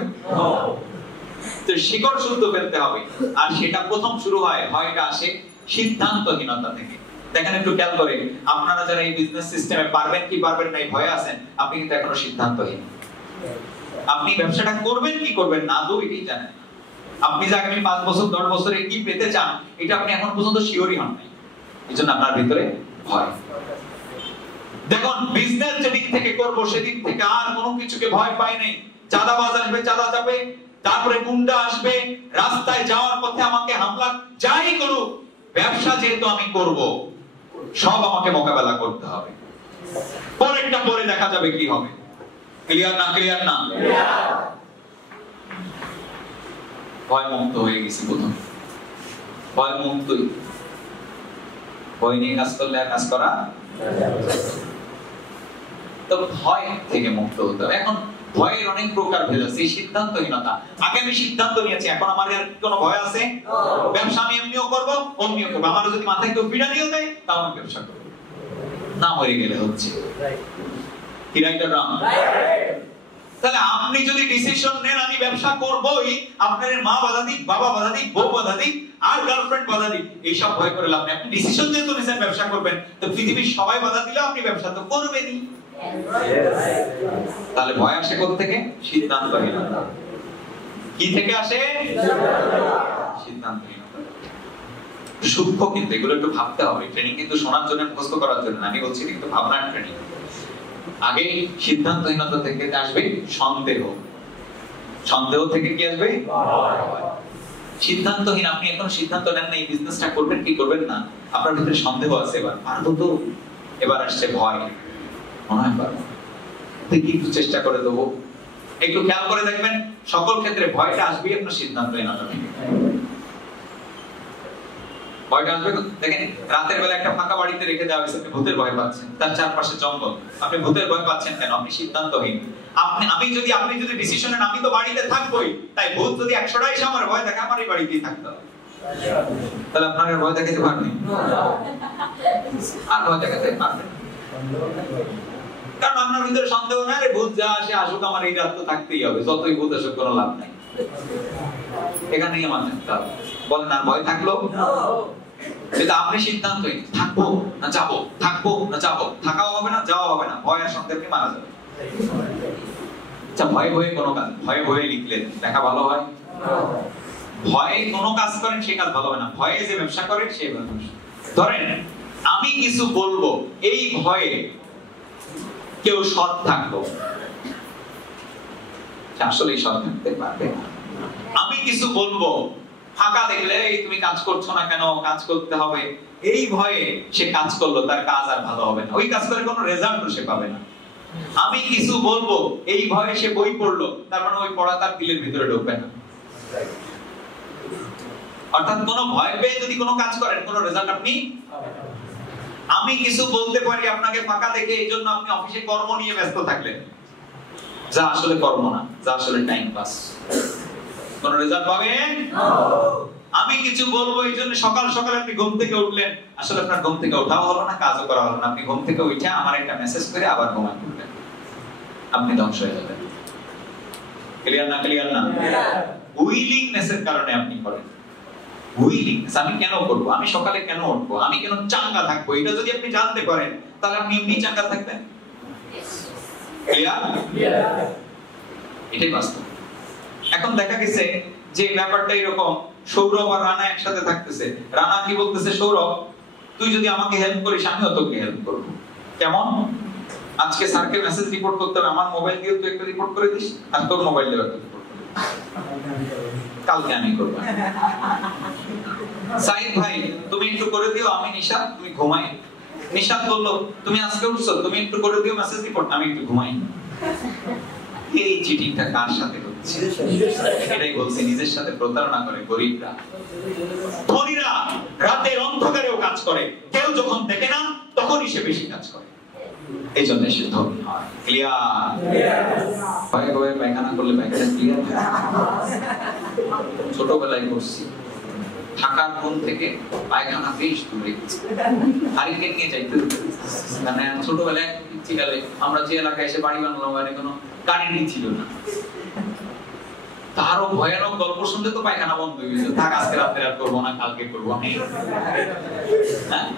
তো শিকড় শুদ্ধ ফেলতে হবে। আর সেটা প্রথম শুরু হয়, ভয়টা আসে সিদ্ধান্তহীনতা থেকে। দেখেন একটু খেয়াল করে, আপনারা যারা এই বিজনেস সিস্টেমে পারবেন কি পারবেন না এই ভয়ে আছেন, আপনি কিন্তু এখনো সিদ্ধান্তহীন। আপনি ব্যবসাটা করবেন কি করবেন না, আদৌ এটাই জানেন না। আপনি যে আগামী 5 বছর 10 বছরে কি পেতে চান, এটা আপনি এখন পর্যন্ত শিওরই হন নাই। এজন্য আপনার ভিতরে ভয়। দেখুন, বিজনেস যেদিন থেকে করব সেদিন থেকে আর কোনো কিছুকে ভয় পাই নাই। চাঁদাবাজ আসবে, চাঁদা যাবে, তারপরে গুন্ডা আসবে, রাস্তায় যাওয়ার পথে আমাকে হামলা, যাই করুক, ব্যবসা যেহেতু আমি করব, সব আমাকে মোকাবেলা করতে হবে। পরেরটা পরে দেখা যাবে কি হবে। ক্লিয়ার না? ক্লিয়ার না? ভয় মুক্ত হয়ে গেছি প্রথম। ভয় মুক্তই। ভয় নিয়ে কাজ করলে আর কাজ করা, তো ভয় থেকে মুক্ত হতে হবে। এখন ভয়ের অনেক প্রকার ভেদ আছে। সিদ্ধান্তহীনতা, আগে আমি সিদ্ধান্ত নিয়েছি, এখন আমার আর কোনো ভয় আছে? ব্যবসা আমি এমনিও করব, অমনিও করব। আমার যদি মাথায় কেউ পিড়া দিয়ে দেয়, তাও আমি ব্যবসা করব, না মরে গেলে হচ্ছে। কি রাইট না? তাহলে আপনি যদি ডিসিশন নেন আমি ব্যবসা করবই, আপনার মা বাধা দিক, বাবা বাধা দিক, বউ বাধা দিক, আর গার্লফ্রেন্ড বাধা দিক, এইসব ভয় করে লাভ নেই। আপনি ডিসিশন যেহেতু নিয়েছেন ব্যবসা করবেন, তো পৃথিবীর সবাই বাধা দিলে আপনি ব্যবসা তো করবেনই। তাহলে ভয় আসে কোথা থেকে? সিদ্ধান্তহীনতা। কি থেকে আসে? সিদ্ধান্তহীনতা। সূক্ষ্ম, কিন্তু এগুলো একটু ভাবতে হবে। ট্রেনিং কিন্তু শোনার জন্য, মুখস্থ করার জন্য আমি বলছি, কিন্তু ভাবনার ট্রেনিং। আগে সিদ্ধান্তহীনতা থেকে আসবে সন্দেহ, সন্দেহ থেকে কি আসবে? সিদ্ধান্তহীন। আপনি এখন সিদ্ধান্ত নেন না এই বিজনেসটা করবেন কি করবেন না, আপনার ভিতরে সন্দেহ আছে, এবার পারবো তো, এবার আসছে ভয়, মনে হয় পারবো, দেখি একটু চেষ্টা করে দেবো। একটু খেয়াল করে দেখবেন, সকল ক্ষেত্রে ভয়টা আসবে আপনার সিদ্ধান্তহীনতা থেকে। ভয়টা আসবে, দেখেন রাতের বেলা একটা ফাঁকা বাড়িতে রেখে দেওয়া হয়েছে, আপনি ভূতের ভয় পাচ্ছেন, তার চারপাশে জঙ্গল, আপনি ভূতের ভয় পাচ্ছেন কেন? আপনি সিদ্ধান্তহীন। আপনি যদি ডিসিশন নেন আমি তো বাড়িতে থাকবোই, তাই ভূত যদি 100টা এসে আমার ভয় দেখে, আমার এই বাড়িতেই থাকতে হবে। তাহলে আপনারা ভয় দেখাতে পারবেন আর ভয় দেখাতে পারবেন, কারণ আপনার ভিতরে সন্দেহ না, রে ভূত যা আসে আসুক, আমার এই রাত তো থাকতেই হবে, যতই ভূত আসুক কোনো লাভ নাই, এখানেই আমার থাকতে হবে। বলেন আর ভয় থাকলো? সেটা আপনি সিদ্ধান্ত থাকবো না যাবো, থাকবো না যাবো, থাকাও হবে না যাওয়া হবে না, ভয় আর সন্দেহকে মারা যাবে। আচ্ছা, ভয়ে ভয়ে কোনো কাজ, ভয়ে ভয়ে লিখলে দেখা ভালো হয়? ভয়ে কোনো কাজ করেন সে কাজ ভালো হবে না, ভয়ে যে ব্যবসা করেন সে ব্যবসা। ধরেন আমি কিছু বলবো, এই ভয়ে কেউ সৎ থাকলো, আসলে সৎ থাকতে পারবে না। আমি কিছু বলবো, ফাঁকা দেখলে এই তুমি কাজ করছো না কেন, কাজ করতে হবে, এই ভয়ে সে কাজ করলো, তার কাজ আর ভালো হবে না, ওই কাজ করে কোনো রেজাল্টও সে পাবে না। আমি কিছু বলবো, এই ভয়ে সে বই পড়লো, তার মানে ওই পড়া তার দিলের ভিতরে ঢুকবে না। অর্থাৎ কোনো ভয় পেয়ে যদি কোনো কাজ করেন, কোনো রেজাল্ট আপনি। আমি কিছু বলতে পারি আপনাকে ফাঁকা দেখে, এই জন্য আপনি অফিসে কর্ম নিয়ে ব্যস্ত থাকলেন, যা আসলে কর্ম না, যা আসলে টাইম পাস, কোন রেজাল্ট পাবেন? আমি কিছু বলবো এই জন্য সকাল সকাল আপনি ঘুম থেকে উঠলেন, আসলে আপনার ঘুম থেকে ওঠাও হলো না, কাজও করা হলো না, আপনি ঘুম থেকে উঠে আমার একটা মেসেজ করে আবার ঘুমায় পড়লেন, আপনি ধ্বংস হয়ে যাবেন। ক্লিয়ার না? ক্লিয়ার না? উইলিংনেস এর কারণে আপনি করেন। উইলিংনেস, আমি কেন করব, আমি সকালে কেন উঠবো, আমি কেন চাঙ্গা থাকবো, এটা যদি আপনি জানতে পারেন তাহলে আপনি এমনি চাঙ্গা থাকবেন। ক্লিয়ার? এটাই বাস্তব। এখন দেখা গেছে যে ব্যাপারটা এরকম, সৌরভ আর রানা একসাথে থাকতেছে, রানা কি বলতেছে, সৌরভ তুই যদি আমাকে হেল্প করিস আমিও তোকে হেল্প করব। কেমন? আজকে স্যারকে মেসেজ রিপোর্ট করতে হবে, আমার মোবাইল দিয়ে তুই একটা রিপোর্ট করে দিস, আর তোর মোবাইল দিয়ে একটা রিপোর্ট করে দিস, কালকে আমি করব। সাইদ ভাই তুমি একটু করে দিও, আমি নিশাত তুমি ঘুমাই। নিশাত বলল তুমি আজকে উঠছো, তুমি একটু করে দিও মেসেজ রিপোর্ট, আমি একটু ঘুমাই। এই চিটিংটা কার সাথে হচ্ছে? এটাই বলছি, নিজের সাথে প্রতারণা করে গরিবরা। ধনীরা রাতের অন্ধকারেও কাজ করে, কেউ যখন দেখে না তখনই সে বেশি কাজ করে, এই জন্য সে ধনী হয়। ক্লিয়ার? ভয়ে ভয়ে পায়খানা করলে পায়খানা ক্লিয়ার হয়। ছোটবেলায় করছি, ঢাকার কোন থেকে পায়খানা বেশ দূরে, হারিকেন নিয়ে যাইতে মানে ছোটবেলায় চিলালে আমরা যে এলাকায় এসে বাড়ি বানালাম, মানে কোনো কারেন্টই ছিল না, তারও ভয়ানক গল্প শুনলে তো পায়খানা বন্ধ হয়ে গেছে, থাক আজকে রাতে আর করবো না, কালকে করবো আমি। হ্যাঁ,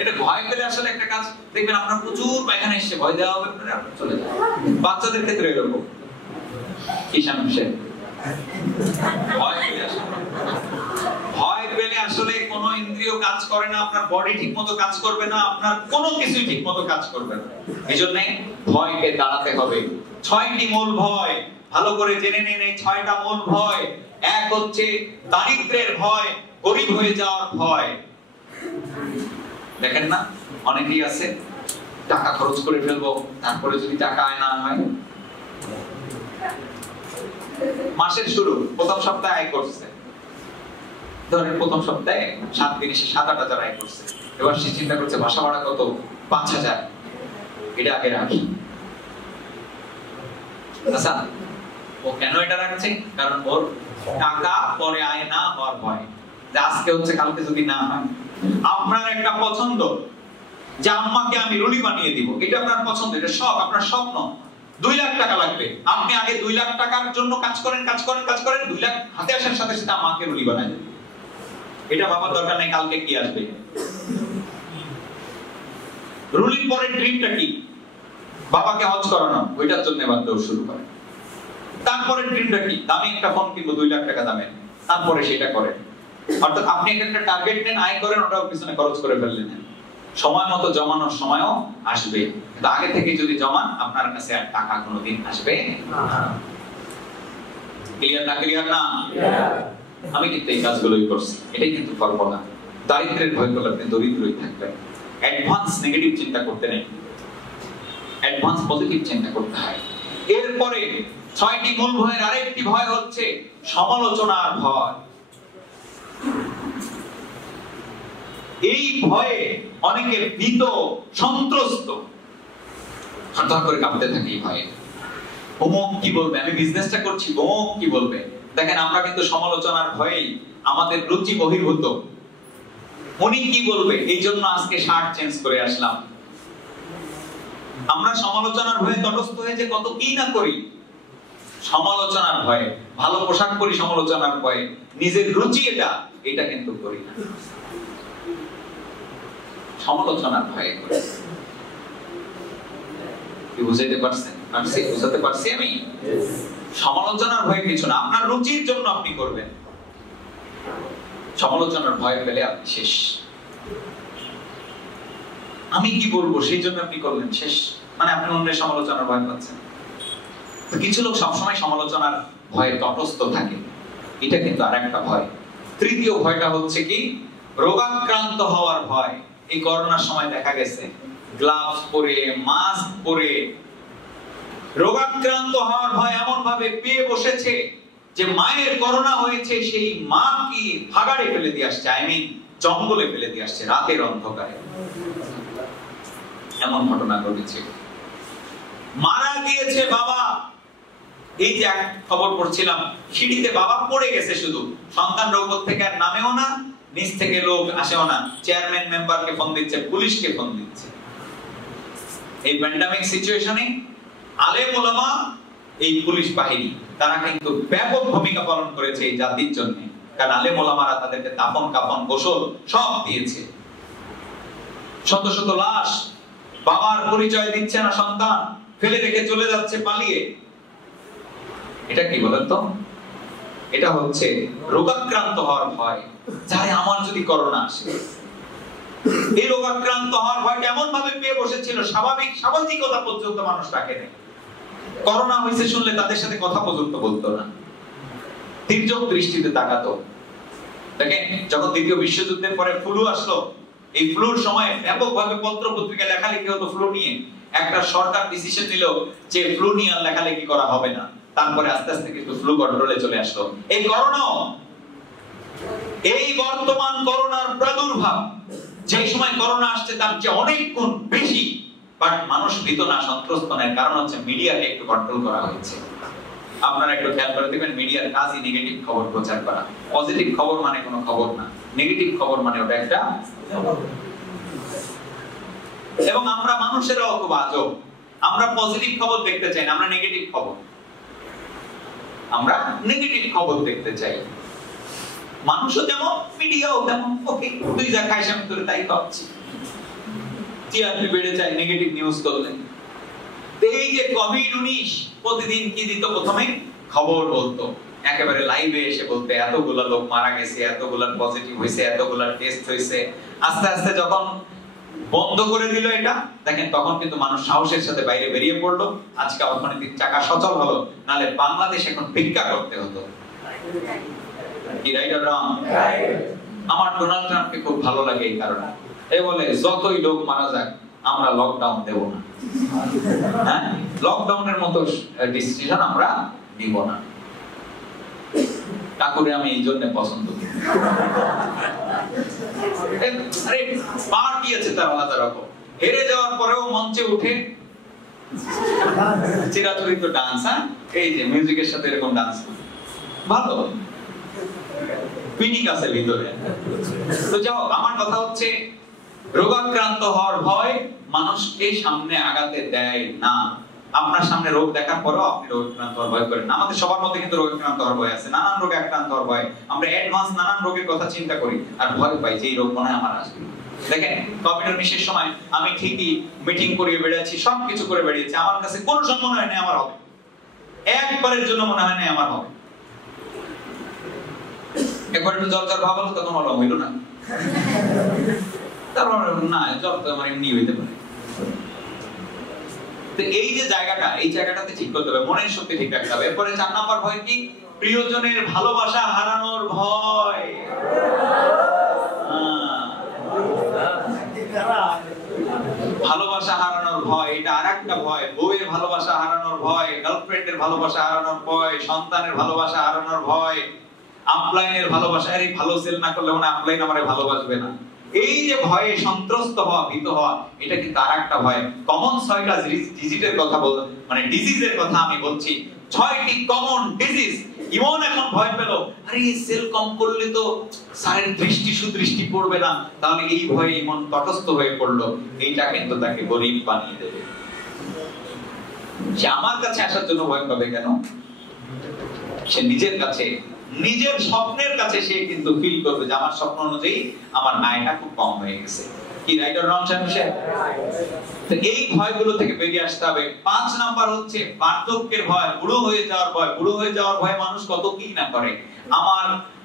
এটা ভয় পেলে আসলে একটা কাজ দেখবেন, আপনার প্রচুর পায়খানা এসছে, ভয় দেওয়া হবে আপনার চলে যায়। বাচ্চাদের ক্ষেত্রে এরকম, কিষান হোসেন ভয় পেলে আসলে কোনো ইন্দ্রিয় কাজ করে না, আপনার বডি ঠিকমতো কাজ করবে না, আপনার কোনো কিছুই ঠিকমতো কাজ করবে না। এইজন্য ভয়কে দাঁড়াতে হবে। 6টি মূল ভয় ভালো করে জেনে নিন, এই 6টা মূল ভয়। এক হচ্ছে দারিদ্র্যের ভয়, গরিব হয়ে যাওয়ার ভয়। দেখেন না, অনেকেই আছে টাকা খরচ করে ফেলবো, তারপরে যদি টাকা আয় না হয়। মাসের শুরু প্রথম সপ্তাহে আয় করছে, ধরেন প্রথম সপ্তাহে 7 দিন এসে 7-8 হাজার আয় করছে, এবার সে চিন্তা করছে বাসা ভাড়া কত, 5,000, এটা আগে রাখি। আচ্ছা, ও কেন এটা রাখছে? কারণ ওর টাকা পরে আয় না হওয়ার ভয়, যে আজকে হচ্ছে কালকে যদি না হয়। আপনার একটা পছন্দ যে আম্মাকে আমি রুলি বানিয়ে দিব, এটা আপনার পছন্দ, এটা শখ, আপনার স্বপ্ন। 2 লাখ টাকা লাগবে, আপনি আগে 2 লাখ টাকার জন্য কাজ করেন, 2 লাখ হাতে আসার সাথে সাথে আমাকে রুলি বানায় দেবেন। এটা ভাবার দরকার নাই কালকে কি আসবে। রুলির পরে ড্রিমটা কি? বাবাকে হজ করানো, ওইটার জন্য এবার দৌড় শুরু করে। তারপরে ড্রিমটা কি? দামি একটা ফোন কিনবো 2 লাখ টাকা দামের, তারপরে সেটা করে। অর্থাৎ আপনি একটা টার্গেট নেন, আয় করেন, ওটাও পিছনে খরচ করে ফেললেন। সময় মতো জমানোর সময়ও আসবে, কিন্তু আগে থেকে যদি জমান আপনার কাছে আর টাকা কোনোদিন আসবে না। ক্লিয়ার না? ক্লিয়ার না? আমি কিন্তু এই কাজগুলোই করছি, এটাই কিন্তু ফর্মুলা। দারিদ্র্যের ভয় করলে আপনি দরিদ্রই থাকবেন। অ্যাডভান্স নেগেটিভ চিন্তা করতে নেই, অ্যাডভান্স পজিটিভ চিন্তা করতে হয়। এরপরে 6টি মূল ভয়ের আরেকটি ভয় হচ্ছে সমালোচনার ভয়। এই ভয়ে অনেকে ভীত, সন্ত্রস্ত, হঠাৎ করে কাঁপতে থাকে এই ভয়ে। অমুক কি বলবে, আমি বিজনেসটা করছি, অমুক কি বলবে। দেখেন আমরা কিন্তু সমালোচনার ভয়ে আমাদের রুচি বহির্ভূত উনি কি বলবে, এই জন্য আজকে শার্ট চেঞ্জ করে আসলাম। আমরা সমালোচনার ভয়ে তটস্থ হয়ে যে কত কি না করি, সমালোচনার ভয়ে। ভালো পোশাক পরি সমালোচনার ভয়ে, নিজের রুচি এটা কিন্তু করি না, সমালোচনার ভয়ে করি। কি বুঝাইতে পারছেন? বুঝাতে পারছি আমি? সমালোচনার ভয়ে কিছু না, আপনার রুচির জন্য আপনি করবেন। সমালোচনার ভয় পেলে আপনি শেষ। আমি কি বলবো সেই জন্য আপনি করলেন, শেষ। মানে আপনি অন্যের সমালোচনার ভয় পাচ্ছেন। তো কিছু লোক সবসময় সমালোচনার ভয়ে তটস্থ থাকে, এটা কিন্তু আরেকটা ভয়। তৃতীয় ভয়টা হচ্ছে কি, রোগাক্রান্ত হওয়ার ভয়। এই করোনার সময় দেখা গেছে গ্লাভস পরে, মাস্ক পরে রোগাক্রান্ত হওয়ার ভয় এমন ভাবে পেয়ে বসেছে যে মায়ের করোনা হয়েছে, সেই মা কি ভাগাড়ে ফেলে দিয়ে আসছে, জঙ্গলে ফেলে দিয়ে আসছে রাতের অন্ধকারে। এমন ঘটনা ঘটেছে। মারা গিয়েছে বাবা। এই যে এক খবর পড়ছিলাম, সিঁড়িতে বাবা পড়ে গেছে, শুধু সন্তানরা উপর থেকে আর নামেও না, নিচ থেকে লোক আসেও না, চেয়ারম্যান মেম্বারকে ফোন দিচ্ছে, পুলিশকে ফোন দিচ্ছে। এই প্যান্ডামিক সিচুয়েশনে আলেম ওলামা, এই পুলিশ বাহিনী, তারা কিন্তু ব্যাপক ভূমিকা পালন করেছে এই জাতির জন্য। কারণ আলেম ওলামারা তাদেরকে দাফন কাফন গোসল সব দিয়েছে। শত শত লাশ, বাবার পরিচয় দিচ্ছে না সন্তান, ফেলে রেখে চলে যাচ্ছে পালিয়ে। এটা কি বলেন তো? এটা হচ্ছে রোগাক্রান্ত হওয়ার ভয়। যাই আমার যদি করোনা আসে, এই রোগাক্রান্ত হওয়ার ভয়টা এমন ভাবে পেয়ে বসেছিল, সামাজিকতা পর্যন্ত মানুষ রাখে নেই। করোনা হয়েছে শুনলে তাদের সাথে কথা পর্যন্ত বলতো না, তির্যক দৃষ্টিতে তাকাতো। দেখেন, যখন দ্বিতীয় বিশ্বযুদ্ধের পরে ফ্লু আসলো, এই ফ্লুর সময় ব্যাপকভাবে পত্র পত্রিকায় লেখালেখি হতো ফ্লু নিয়ে। একটা সরকার ডিসিশন নিল যে ফ্লু নিয়ে আর লেখালেখি করা হবে না। তারপরে আস্তে আস্তে কিন্তু ফ্লু কন্ট্রোলে চলে আসলো। এই করোনাও, এই বর্তমান করোনার প্রাদুর্ভাব, যে সময় করোনা আসছে তার চেয়ে অনেক গুণ বেশি, বাট মানুষ ভীত না, সন্ত্রস্ত না। কারণ হচ্ছে মিডিয়াকে একটু কন্ট্রোল করা হয়েছে। আপনারা একটু খেয়াল করে দেখবেন, মিডিয়ার কাজই নেগেটিভ খবর প্রচার করা। পজিটিভ খবর মানে কোনো খবর না, নেগেটিভ খবর মানে ওটা একটা। এবং আমরা মানুষেরাও খুব আজব, আমরা পজিটিভ খবর দেখতে চাই না, আমরা নেগেটিভ খবর দেখতে চাই। মানুষও যেমন, মিডিয়াও তেমন। ওকে, তুই যা খাইস আমি তোরে তাই খাওয়াচ্ছি। টিআরপি বেড়ে যায় নেগেটিভ নিউজ করলে। এই যে কোভিড-19 প্রতিদিন কি দিত, প্রথমে খবর বলতো, একেবারে লাইভে এসে বলতে এতগুলা লোক মারা গেছে, এতগুলা পজিটিভ হয়েছে, এতগুলা টেস্ট হয়েছে। আস্তে আস্তে যখন বন্ধ করে দিল এটা, দেখেন তখন কিন্তু মানুষ সাহসের সাথে বাইরে বেরিয়ে পড়লো। আজকে অর্থনৈতিক চাকা সচল হলো, নালে বাংলাদেশ এখন ভিক্ষা করতে হতো। কি রাইট অর রং? আমার ডোনাল্ড ট্রাম্পকে খুব ভালো লাগে এই কারণে, এই বলে যতই লোক মারা যাক আমরা লকডাউন দেব না। হ্যাঁ, লকডাউনের মতো ডিসিশন আমরা নিব না। ঠাকুরে আমি এই জন্য পছন্দ করি। আরে পার্টি আছে তার আলাদা রকম। হেরে যাওয়ার পরেও মঞ্চে উঠে চিরাচরিত ডান্স, এই যে মিউজিকের সাথে এরকম ডান্স, ভালো পিনিক আছে ভিতরে। তো যাও, আমার কথা হচ্ছে রোগাক্রান্ত হওয়ার ভয় মানুষকে সামনে আগাতে দেয় না। আপনার সামনে রোগ দেখার পরেও আপনি রোগাক্রান্ত হওয়ার ভয় করেন না। আমাদের সবার মধ্যে কিন্তু রোগাক্রান্ত হওয়ার ভয় আছে, নানান রোগে আক্রান্ত হওয়ার ভয়। আমরা অ্যাডভান্স নানান রোগের কথা চিন্তা করি আর ভয় পাই যে এই রোগ মনে হয় আমার আসবে। দেখেন, কোভিড-19 সময় আমি ঠিকই মিটিং করিয়ে বেড়াচ্ছি, সবকিছু করে বেরিয়েছি, আমার কাছে কোনো সময় মনে হয় না আমার হবে, একবারের জন্য মনে হয় না আমার হবে। একবার একটু জ্বর জ্বর ভাব হলো, তখন হলো হইল না, তারপর না জ্বর তো আমার এমনি হইতে পারে। তো এই যে জায়গাটা, এই জায়গাটাতে ঠিক করতে হবে, মনের শক্তি ঠিক রাখতে হবে। এরপরে 4 নাম্বার ভয় কি? প্রিয়জনের ভালোবাসা হারানোর ভয়। ভালোবাসা হারানোর ভয়, এটা আরেকটা ভয়। বউয়ের ভালোবাসা হারানোর ভয়, গার্লফ্রেন্ডের ভালোবাসা হারানোর ভয়, সন্তানের ভালোবাসা হারানোর ভয়, আপলাইনের ভালোবাসা। আরে ভালো সেল না করলে মনে আপলাইন আমারে ভালোবাসবে না। এই যে ভয়ে সন্ত্রস্ত হওয়া, ভীত হওয়া, এটা কিন্তু আরেকটা ভয়। কমন 6টা ডিজিটের কথা মানে ডিজিজের কথা আমি বলছি। 6টি কমন ডিজিজ ইমন এখন ভয় পেল, আরে সেল কম করলে তো স্যারের দৃষ্টি সুদৃষ্টি পড়বে না, তাহলে এই ভয়ে ইমন তটস্থ হয়ে পড়লো। এইটা কিন্তু তাকে গরীব বানিয়ে দেবে। সে আমার কাছে আসার জন্য ভয় পাবে কেন? সে নিজের কাছে, নিজের স্বপ্নের কাছে সে কিন্তু ফিল করবে যে আমার স্বপ্ন অনুযায়ী আমার আয়টা খুব কম হয়ে গেছে। কি রাইট অর রং সাহেব? তো এই ভয়গুলো থেকে বেরিয়ে আসতে হবে। 5 নাম্বার হচ্ছে বার্ধক্যের ভয়, বুড়ো হয়ে যাওয়ার ভয়। বুড়ো হয়ে যাওয়ার ভয় মানুষ কত কি না করে।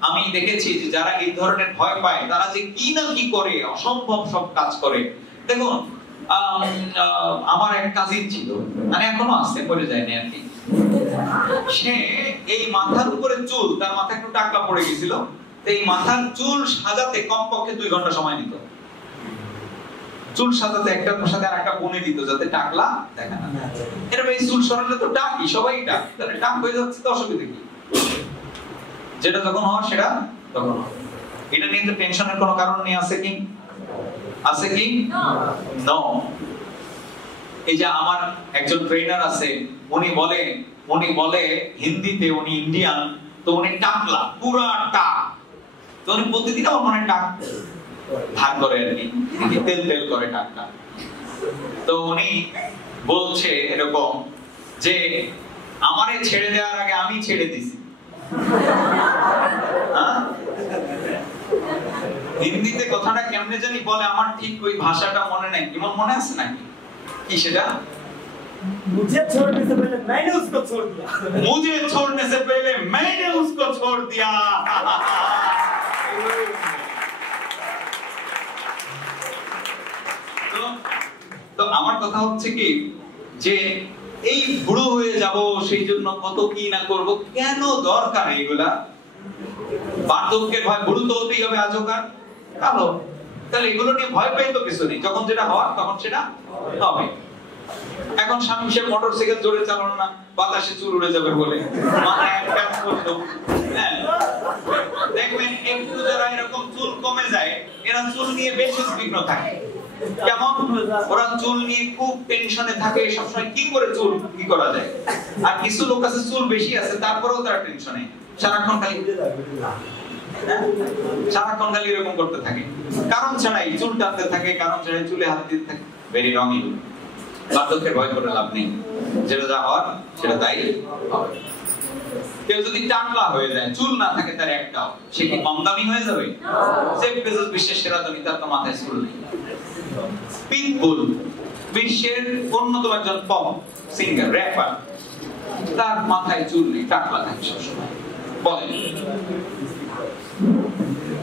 আমি দেখেছি যে যারা এই ধরনের ভয় পায় তারা যে কি না কি করে, অসম্ভব সব কাজ করে। দেখুন আমার এক কাজিন ছিল, মানে এখনো আছে, পড়ে যায়নি আর কি। সে এই মাথার উপরে চুল, তার মাথায় একটু টাকলা পড়ে গেছিল, এই মাথার চুল সাজাতে কমপক্ষে 2 ঘন্টা সময় নিত। চুল সাজাতে একটার সাথে আরেকটা বনে দিত যাতে টাকলা দেখা না যায়। এর এই চুল সরালে তো টাকই, সবাই টাক, তাহলে টাক হয়ে যাচ্ছে তো অসুবিধা কি? যেটা যখন হয় সেটা তখন হয়। এটা নিয়ে তো টেনশনের কোনো কারণ নেই, আছে কি? আছে কি? নো। এই যে আমার একজন ট্রেনার আছে, উনি বলে হিন্দিতে, উনি ইন্ডিয়ান, তো উনি টাকলা, পুরা টাক। তো উনি প্রতিদিন আমার মনে টাক ভাগ করে আর কি, তেল তেল করে টাকটা। তো উনি বলছে এরকম যে আমারে ছেড়ে দেওয়ার আগে আমি ছেড়ে দিছি। হিন্দিতে কথাটা কেমনে জানি বলে, আমার ঠিক ওই ভাষাটা মনে নাই। কেমন মনে আছে নাকি? কি সেটা? मुझे छोड़ने से पहले मैंने उसको छोड़ दिया। मुझे छोड़ने से पहले मैंने उसको छोड़ दिया। তো আমার কথা হচ্ছে কি যে এই বুড়ো হয়ে যাব সেই জন্য কত কি না করব, কেন দরকার এইগুলা? বার্ধক্যের ভয়, বুড়ো তো হতেই হবে আজকাল কালো, তাহলে এগুলো নিয়ে ভয় পেয়ে তো কিছু নেই। যখন যেটা হওয়ার তখন সেটা হবে। এখন স্বামী সে মোটরসাইকেল জোরে চালানো না, বাতাসে চুল উড়ে যাবে বলে মাথায় একটা করলো। দেখবেন একটু যারা এরকম চুল কমে যায়, এরা চুল নিয়ে বেশ উদ্বিগ্ন থাকে। কেমন? ওরা চুল নিয়ে খুব টেনশনে থাকে, সবসময় কি করে চুল কি করা যায়। আর কিছু লোক আছে চুল বেশি আছে, তারপরেও তারা টেনশনে, সারাক্ষণ খালি এরকম করতে থাকে, কারণ ছাড়াই চুল টানতে থাকে, কারণ ছাড়াই চুলে হাত দিতে থাকে। Very wrong. বার্ধক্যের ভয় করে লাভ নেই, যেটা যা হওয়ার সেটা তাই হবে। কেউ যদি টাকলা হয়ে যায়, চুল না থাকে তার একটাও, সে কি কম দামি হয়ে যাবে? জেফ বেজোস বিশ্বের সেরা ধনী, তার তো মাথায় চুল নেই। পিটবুল বিশ্বের অন্যতম একজন পপ সিঙ্গার, র্যাপার, তার মাথায় চুল নেই, টাকলা থাকে সবসময়। বলেন,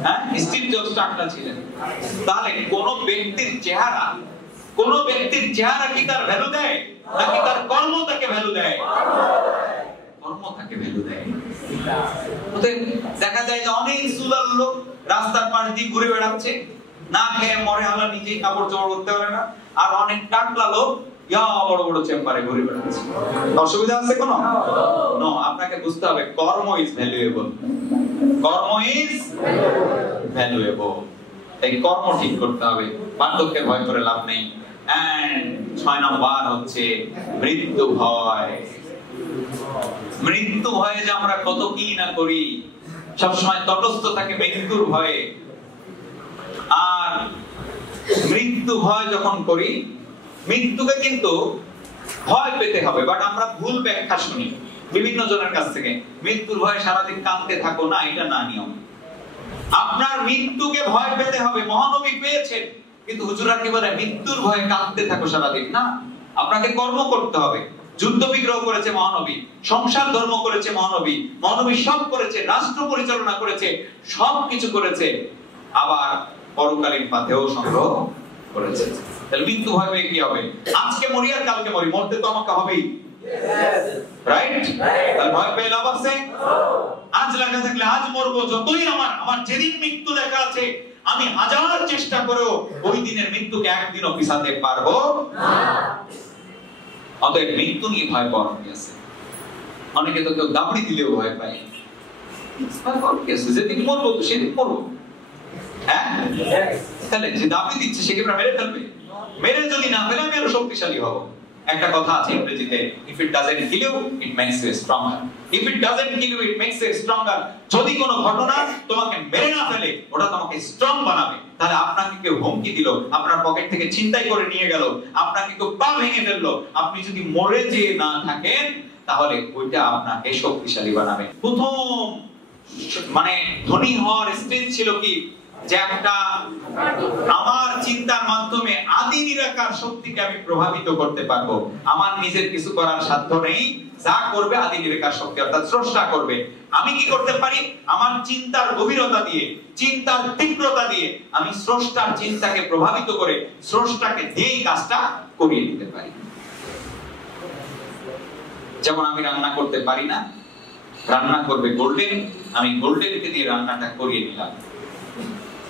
হ্যাঁ, স্টিভ জবস টাকলা ছিলেন। তাহলে কোন ব্যক্তির চেহারা কি তার ভ্যালু দেয়, নাকি তার কর্ম তাকে ভ্যালু দেয়? কর্ম তাকে ভ্যালু দেয়। দেখা যায় যে অনেক সুলার লোক রাস্তার পাশ দিয়ে ঘুরে বেড়াচ্ছে, না খেয়ে মরে হালা, নিজেই কাপড় চোপড় করতে পারে না। আর অনেক টাকলা লোক বড় বড় চেম্বারে ঘুরে বেড়াচ্ছে। অসুবিধা আছে কোনো? নো। আপনাকে বুঝতে হবে কর্ম ইজ ভ্যালুয়েবল। কর্ম ইজ ভ্যালুয়েবল। এই কর্ম ঠিক করতে হবে, বার্ধক্যের ভয় করে লাভ নেই। এন্ড 6 নাম্বার হচ্ছে মৃত্যু ভয়। মৃত্যু ভয়ে যে আমরা কত কি না করি, সবসময় তটস্থ থাকে মৃত্যুর ভয়ে। আর মৃত্যু ভয় যখন করি, মৃত্যুকে কিন্তু ভয় পেতে হবে, বাট আমরা ভুল ব্যাখ্যা শুনি বিভিন্ন জনের কাছ থেকে। মৃত্যুর ভয়ে সারাদিন কাঁদতে থাকো না, এটা না নিয়ম। আপনার মৃত্যুকে ভয় পেতে হবে। মহানবী পেয়েছেন, কিন্তু হুজুররা কি বলে মৃত্যুর ভয়ে কাঁদতে থাকো সারাদিন? না, আপনাকে কর্ম করতে হবে। যুদ্ধ বিগ্রহ করেছে মহানবী, সংসার ধর্ম করেছে মহানবী, মহানবী সব করেছে, রাষ্ট্র পরিচালনা করেছে, সবকিছু করেছে, আবার পরকালীন পাথেও সংগ্রহ করেছে। তাহলে মৃত্যু ভয় পেয়ে কি হবে? আজকে মরি আর কালকে মরি, মরতে তো আমাকে হবেই, রাইট? তাহলে ভয় পেয়ে লাভ আছে? আজ লেখা থাকলে আজ মরবো, যতই আমার যেদিন মৃত্যু লেখা আছে আমি হাজার চেষ্টা করেও ওই দিনের মৃত্যুকে একদিনও পিছাতে পারবো না। অতএব মৃত্যু নিয়ে ভয় পাওয়ার কি আছে? অনেকে তো কেউ দাবড়ি দিলেও ভয় পায়। যেদিন মরবো তো সেদিন মরবো, হ্যাঁ? তাহলে যে দাবড়ি দিচ্ছে সে কি মেরে ফেলবে? মেরে যদি না ফেলে আমি আরো শক্তিশালী হবো। একটা কথা আছে ইংরেজিতে, if it doesn't kill you it makes you stronger, if it doesn't kill you it makes you stronger। যদি কোনো ঘটনা তোমাকে মেরে না ফেলে ওটা তোমাকে স্ট্রং বানাবে। তাহলে আপনাকে কেউ হুমকি দিল, আপনার পকেট থেকে ছিনতাই করে নিয়ে গেল, আপনাকে কেউ পা ভেঙে ফেললো, আপনি যদি মরে যে না থাকেন তাহলে ওইটা আপনাকে শক্তিশালী বানাবে। প্রথম মানে ধনী হওয়ার স্টেজ ছিল কি, যে একটা আমার চিন্তার মাধ্যমে আদি নিরাকার শক্তিকে আমি প্রভাবিত করতে পারবো। আমার নিজের কিছু করার সাধ্য নেই, যা করবে আদি নিরাকার শক্তি অর্থাৎ স্রষ্টা করবে। আমি কি করতে পারি? আমার চিন্তার গভীরতা দিয়ে, চিন্তার তীব্রতা দিয়ে আমি স্রষ্টার চিন্তাকে প্রভাবিত করে স্রষ্টাকে দিয়েই কাজটা করিয়ে দিতে পারি। যেমন আমি রান্না করতে পারি না, রান্না করবে গোল্ডেন, আমি গোল্ডেনকে দিয়ে রান্নাটা করিয়ে নিলাম।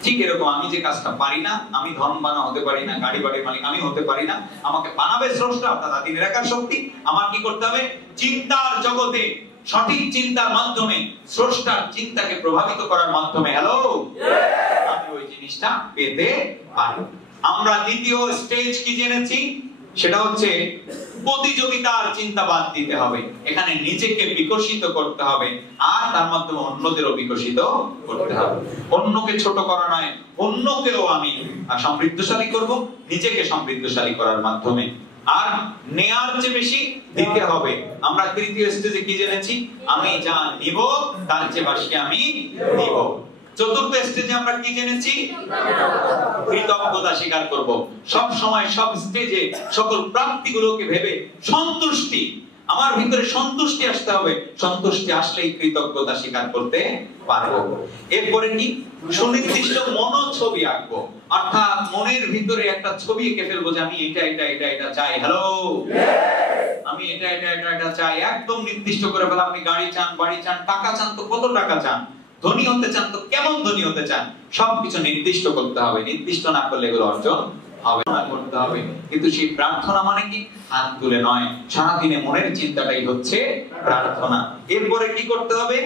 ঠিক এরকম আমি যে কাজটা পারি না, আমি ধনবান হতে পারি না, গাড়ি বাড়ির মালিক আমি হতে পারি না, আমাকে বানাবে স্রষ্টা অর্থাৎ আদি নিরাকার শক্তি। আমার কি করতে হবে? চিন্তার জগতে সঠিক চিন্তার মাধ্যমে স্রষ্টার চিন্তাকে প্রভাবিত করার মাধ্যমে আমি ওই জিনিসটা পেতে পারি। আমরা দ্বিতীয় স্টেজ কি জেনেছি? সেটা হচ্ছে প্রতিযোগিতার চিন্তা বাদ দিতে হবে। এখানে নিজেকে বিকশিত করতে হবে আর তার মাধ্যমে অন্যদেরও বিকশিত করতে হবে। অন্যকে ছোট করা নয়, অন্যকেও আমি সমৃদ্ধশালী করব, নিজেকে সমৃদ্ধশালী করার মাধ্যমে। আর নেয়ার চেয়ে বেশি দিতে হবে। আমরা তৃতীয় স্টেজে কি জেনেছি? আমি যা নিব তার চেয়ে বেশি আমি দিব। চতুর্থ স্টেজে আমরা কি জেনেছি? কৃতজ্ঞতা স্বীকার করব। সব সময় সব স্টেজে সকল প্রাপ্তিগুলোকে ভেবে সন্তুষ্টি, আমার ভিতরে সন্তুষ্টি আসতে হবে। সন্তুষ্টি আসলেই কৃতজ্ঞতা স্বীকার করতে পারবো। এরপরে কি? সুনির্দিষ্ট মনোছবি আঁকবো, অর্থাৎ মনের ভিতরে একটা ছবি এঁকে ফেলবো যে আমি এটা এটা এটা এটা চাই। হ্যালো, আমি এটা এটা এটা এটা চাই। একদম নির্দিষ্ট করে ফেলা। আপনি গাড়ি চান, বাড়ি চান, টাকা চান তো কত টাকা চান, ধনী হতে চান তো কেমন ধনী হতে চান, সবকিছু নির্দিষ্ট করতে হবে। নির্দিষ্ট না করলে এগুলো অর্জন হবে না, করতে হবে। কিন্তু সেই প্রার্থনা মানে কি? হাত তুলে নয়, সারাদিনে মনের চিন্তাটাই হচ্ছে প্রার্থনা। এরপরে কি করতে হবে?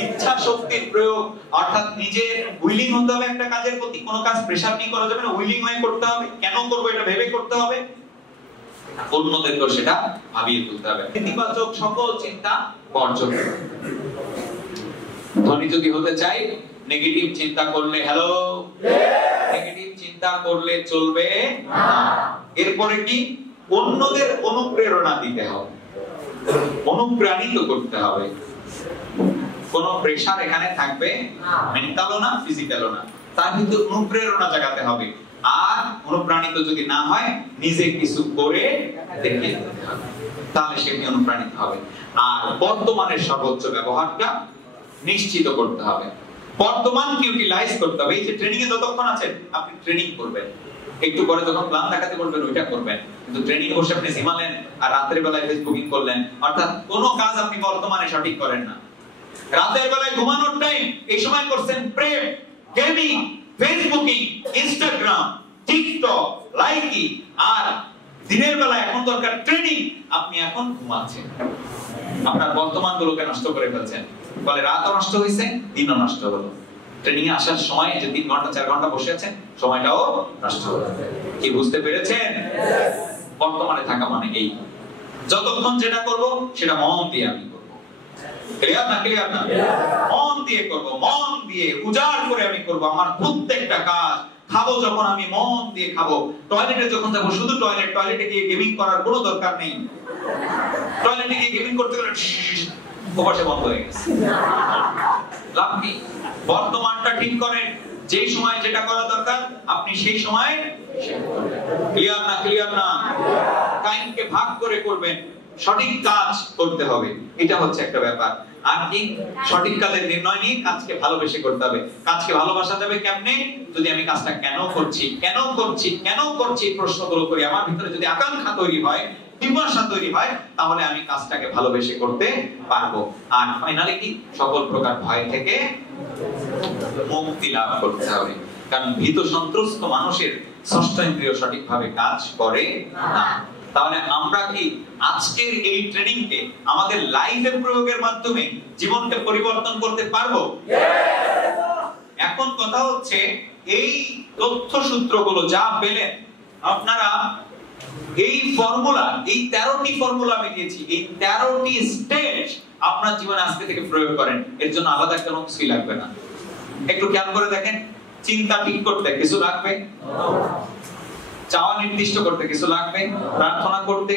ইচ্ছা শক্তির প্রয়োগ, অর্থাৎ নিজে উইলিং হতে হবে একটা কাজের প্রতি। কোনো কাজ প্রেসার নিয়ে করা যাবে না, উইলিং হয়ে করতে হবে। কেন করবো এটা ভেবে করতে হবে, অন্যদেরকেও সেটা ভাবিয়ে তুলতে হবে। ইতিবাচক সকল চিন্তা বর্জন। ধনী যদি হতে চাই, নেগেটিভ চিন্তা করলে নেগেটিভ চিন্তা করলে চলবে না। এরপরে কি? অন্যদের অনুপ্রেরণা দিতে হবে, অনুপ্রাণিত করতে হবে। কোন প্রেসার এখানে থাকবে মেন্টালও না, ফিজিক্যালও না, তার ভিতরে অনুপ্রেরণা জাগাতে হবে। আর অনুপ্রাণিত যদি না হয়, নিজে কিছু করে দেখে তাহলে সে অনুপ্রাণিত হবে। আর বর্তমানের সর্বোচ্চ ব্যবহারটা নিশ্চিত করতে হবে, বর্তমানকে ইউটিলাইজ করতে হবে। এই যে ট্রেনিং এ যতক্ষণ আছেন আপনি ট্রেনিং করবেন, একটু পরে যখন প্ল্যান দেখাতে বলবেন ওইটা করবেন। কিন্তু ট্রেনিং বসে আপনি জিমালেন আর রাতের বেলায় ফেসবুকিং করলেন, অর্থাৎ কোনো কাজ আপনি বর্তমানে সঠিক করেন না। রাতের বেলায় ঘুমানোর টাইম এই সময় করছেন প্রেম, gaming, Facebooking, Instagram, TikTok, Likee. আর দিনের বেলা এখন দরকার ট্রেনিং, আপনি এখন ঘুমাচ্ছেন, আপনার বর্তমান গুলোকে নষ্ট করে ফেলছেন। বলে রাতও নষ্ট হয়েছে, দিনও নষ্ট হলো। ট্রেনিং এ আসার সময় যে 3 ঘন্টা 4 ঘন্টা বসে আছেন, সময়টাও নষ্ট হলো। কি বুঝতে পেরেছেন? বর্তমানে থাকা মানে এই, যতক্ষণ যেটা করব সেটা মন দিয়ে আমি করব। ক্লিয়ার না? ক্লিয়ার না? মন দিয়ে করব, মন দিয়ে উজাড় করে আমি করব আমার প্রত্যেকটা কাজ। খাবো যখন আমি মন দিয়ে খাবো। টয়লেটে যখন যাবো শুধু টয়লেটে গিয়ে গেমিং করার কোনো দরকার নেই। টয়লেটে গিয়ে গেমিং করতে গেলে ওপাশে বন্ধ হয়ে গেছে, লাভ কি? বর্তমানটা ঠিক করেন, যে সময় যেটা করা দরকার আপনি সেই সময়। ক্লিয়ার না? ক্লিয়ার না? টাইমকে ভাগ করে করবেন, সঠিক কাজ করতে হবে, এটা হচ্ছে একটা ব্যাপার। আর কি? সঠিক কাজের নির্ণয় নিয়ে কাজকে ভালোবেসে করতে হবে। কাজকে ভালোবাসা যাবে কেমনে? যদি আমি কাজটা কেন করছি কেন করছি কেন করছি প্রশ্নগুলো করি, আমার ভিতরে যদি আকাঙ্ক্ষা তৈরি হয়, পিপাসা তৈরি হয়, তাহলে আমি কাজটাকে ভালোবেসে করতে পারবো। আর ফাইনালি কি? সকল প্রকার ভয় থেকে মুক্তি লাভ করতে হবে। কারণ ভীত সন্ত্রস্ত মানুষের ষষ্ঠ ইন্দ্রিয় সঠিকভাবে কাজ করে না। তাহলে আমরা কি আজকের এই ট্রেনিংকে আমাদের লাইফে প্রয়োগের মাধ্যমে জীবনকে পরিবর্তন করতে পারবো? এখন কথা হচ্ছে এই তথ্য সূত্রগুলো যা পেলেন আপনারা এই ফর্মুলা, এই 13টি ফর্মুলা আমি দিয়েছি, এই 13টি স্টেজ আপনার জীবনে আজকে থেকে প্রয়োগ করেন। এর জন্য আলাদা কোনো কিছু লাগবে না। একটু খেয়াল করে দেখেন, চিন্তা ঠিক করতে কিছু লাগবে, চাওয়া নির্দিষ্ট করতে কিছু লাগবে, প্রার্থনা করতে,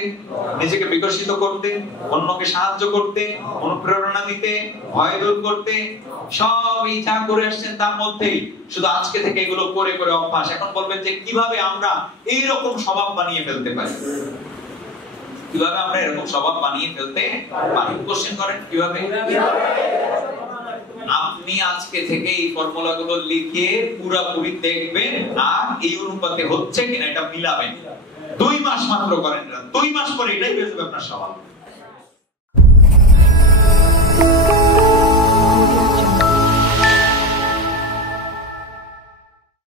নিজেকে বিকশিত করতে, অন্যকে সাহায্য করতে, অনুপ্রেরণা দিতে, ভয় দূর করতে, সবই যা করে আসছেন তার মধ্যেই শুধু আজকে থেকে এগুলো করে করে অভ্যাস। এখন বলবেন যে কিভাবে আমরা এই রকম স্বভাব বানিয়ে ফেলতে পারি, কিভাবে আমরা এরকম স্বভাব বানিয়ে ফেলতে পারি? কোশ্চেন করেন কিভাবে? আপনি আজকে থেকে এই ফর্মুলাগুলো লিখে পুরোপুরি দেখবেন আর এই অনুপাতে হচ্ছে কিনা এটা মিলাবেন। 2 মাস মাত্র করেন, 2 মাস পরে এটাই হয়ে যাবে আপনার স্বভাব।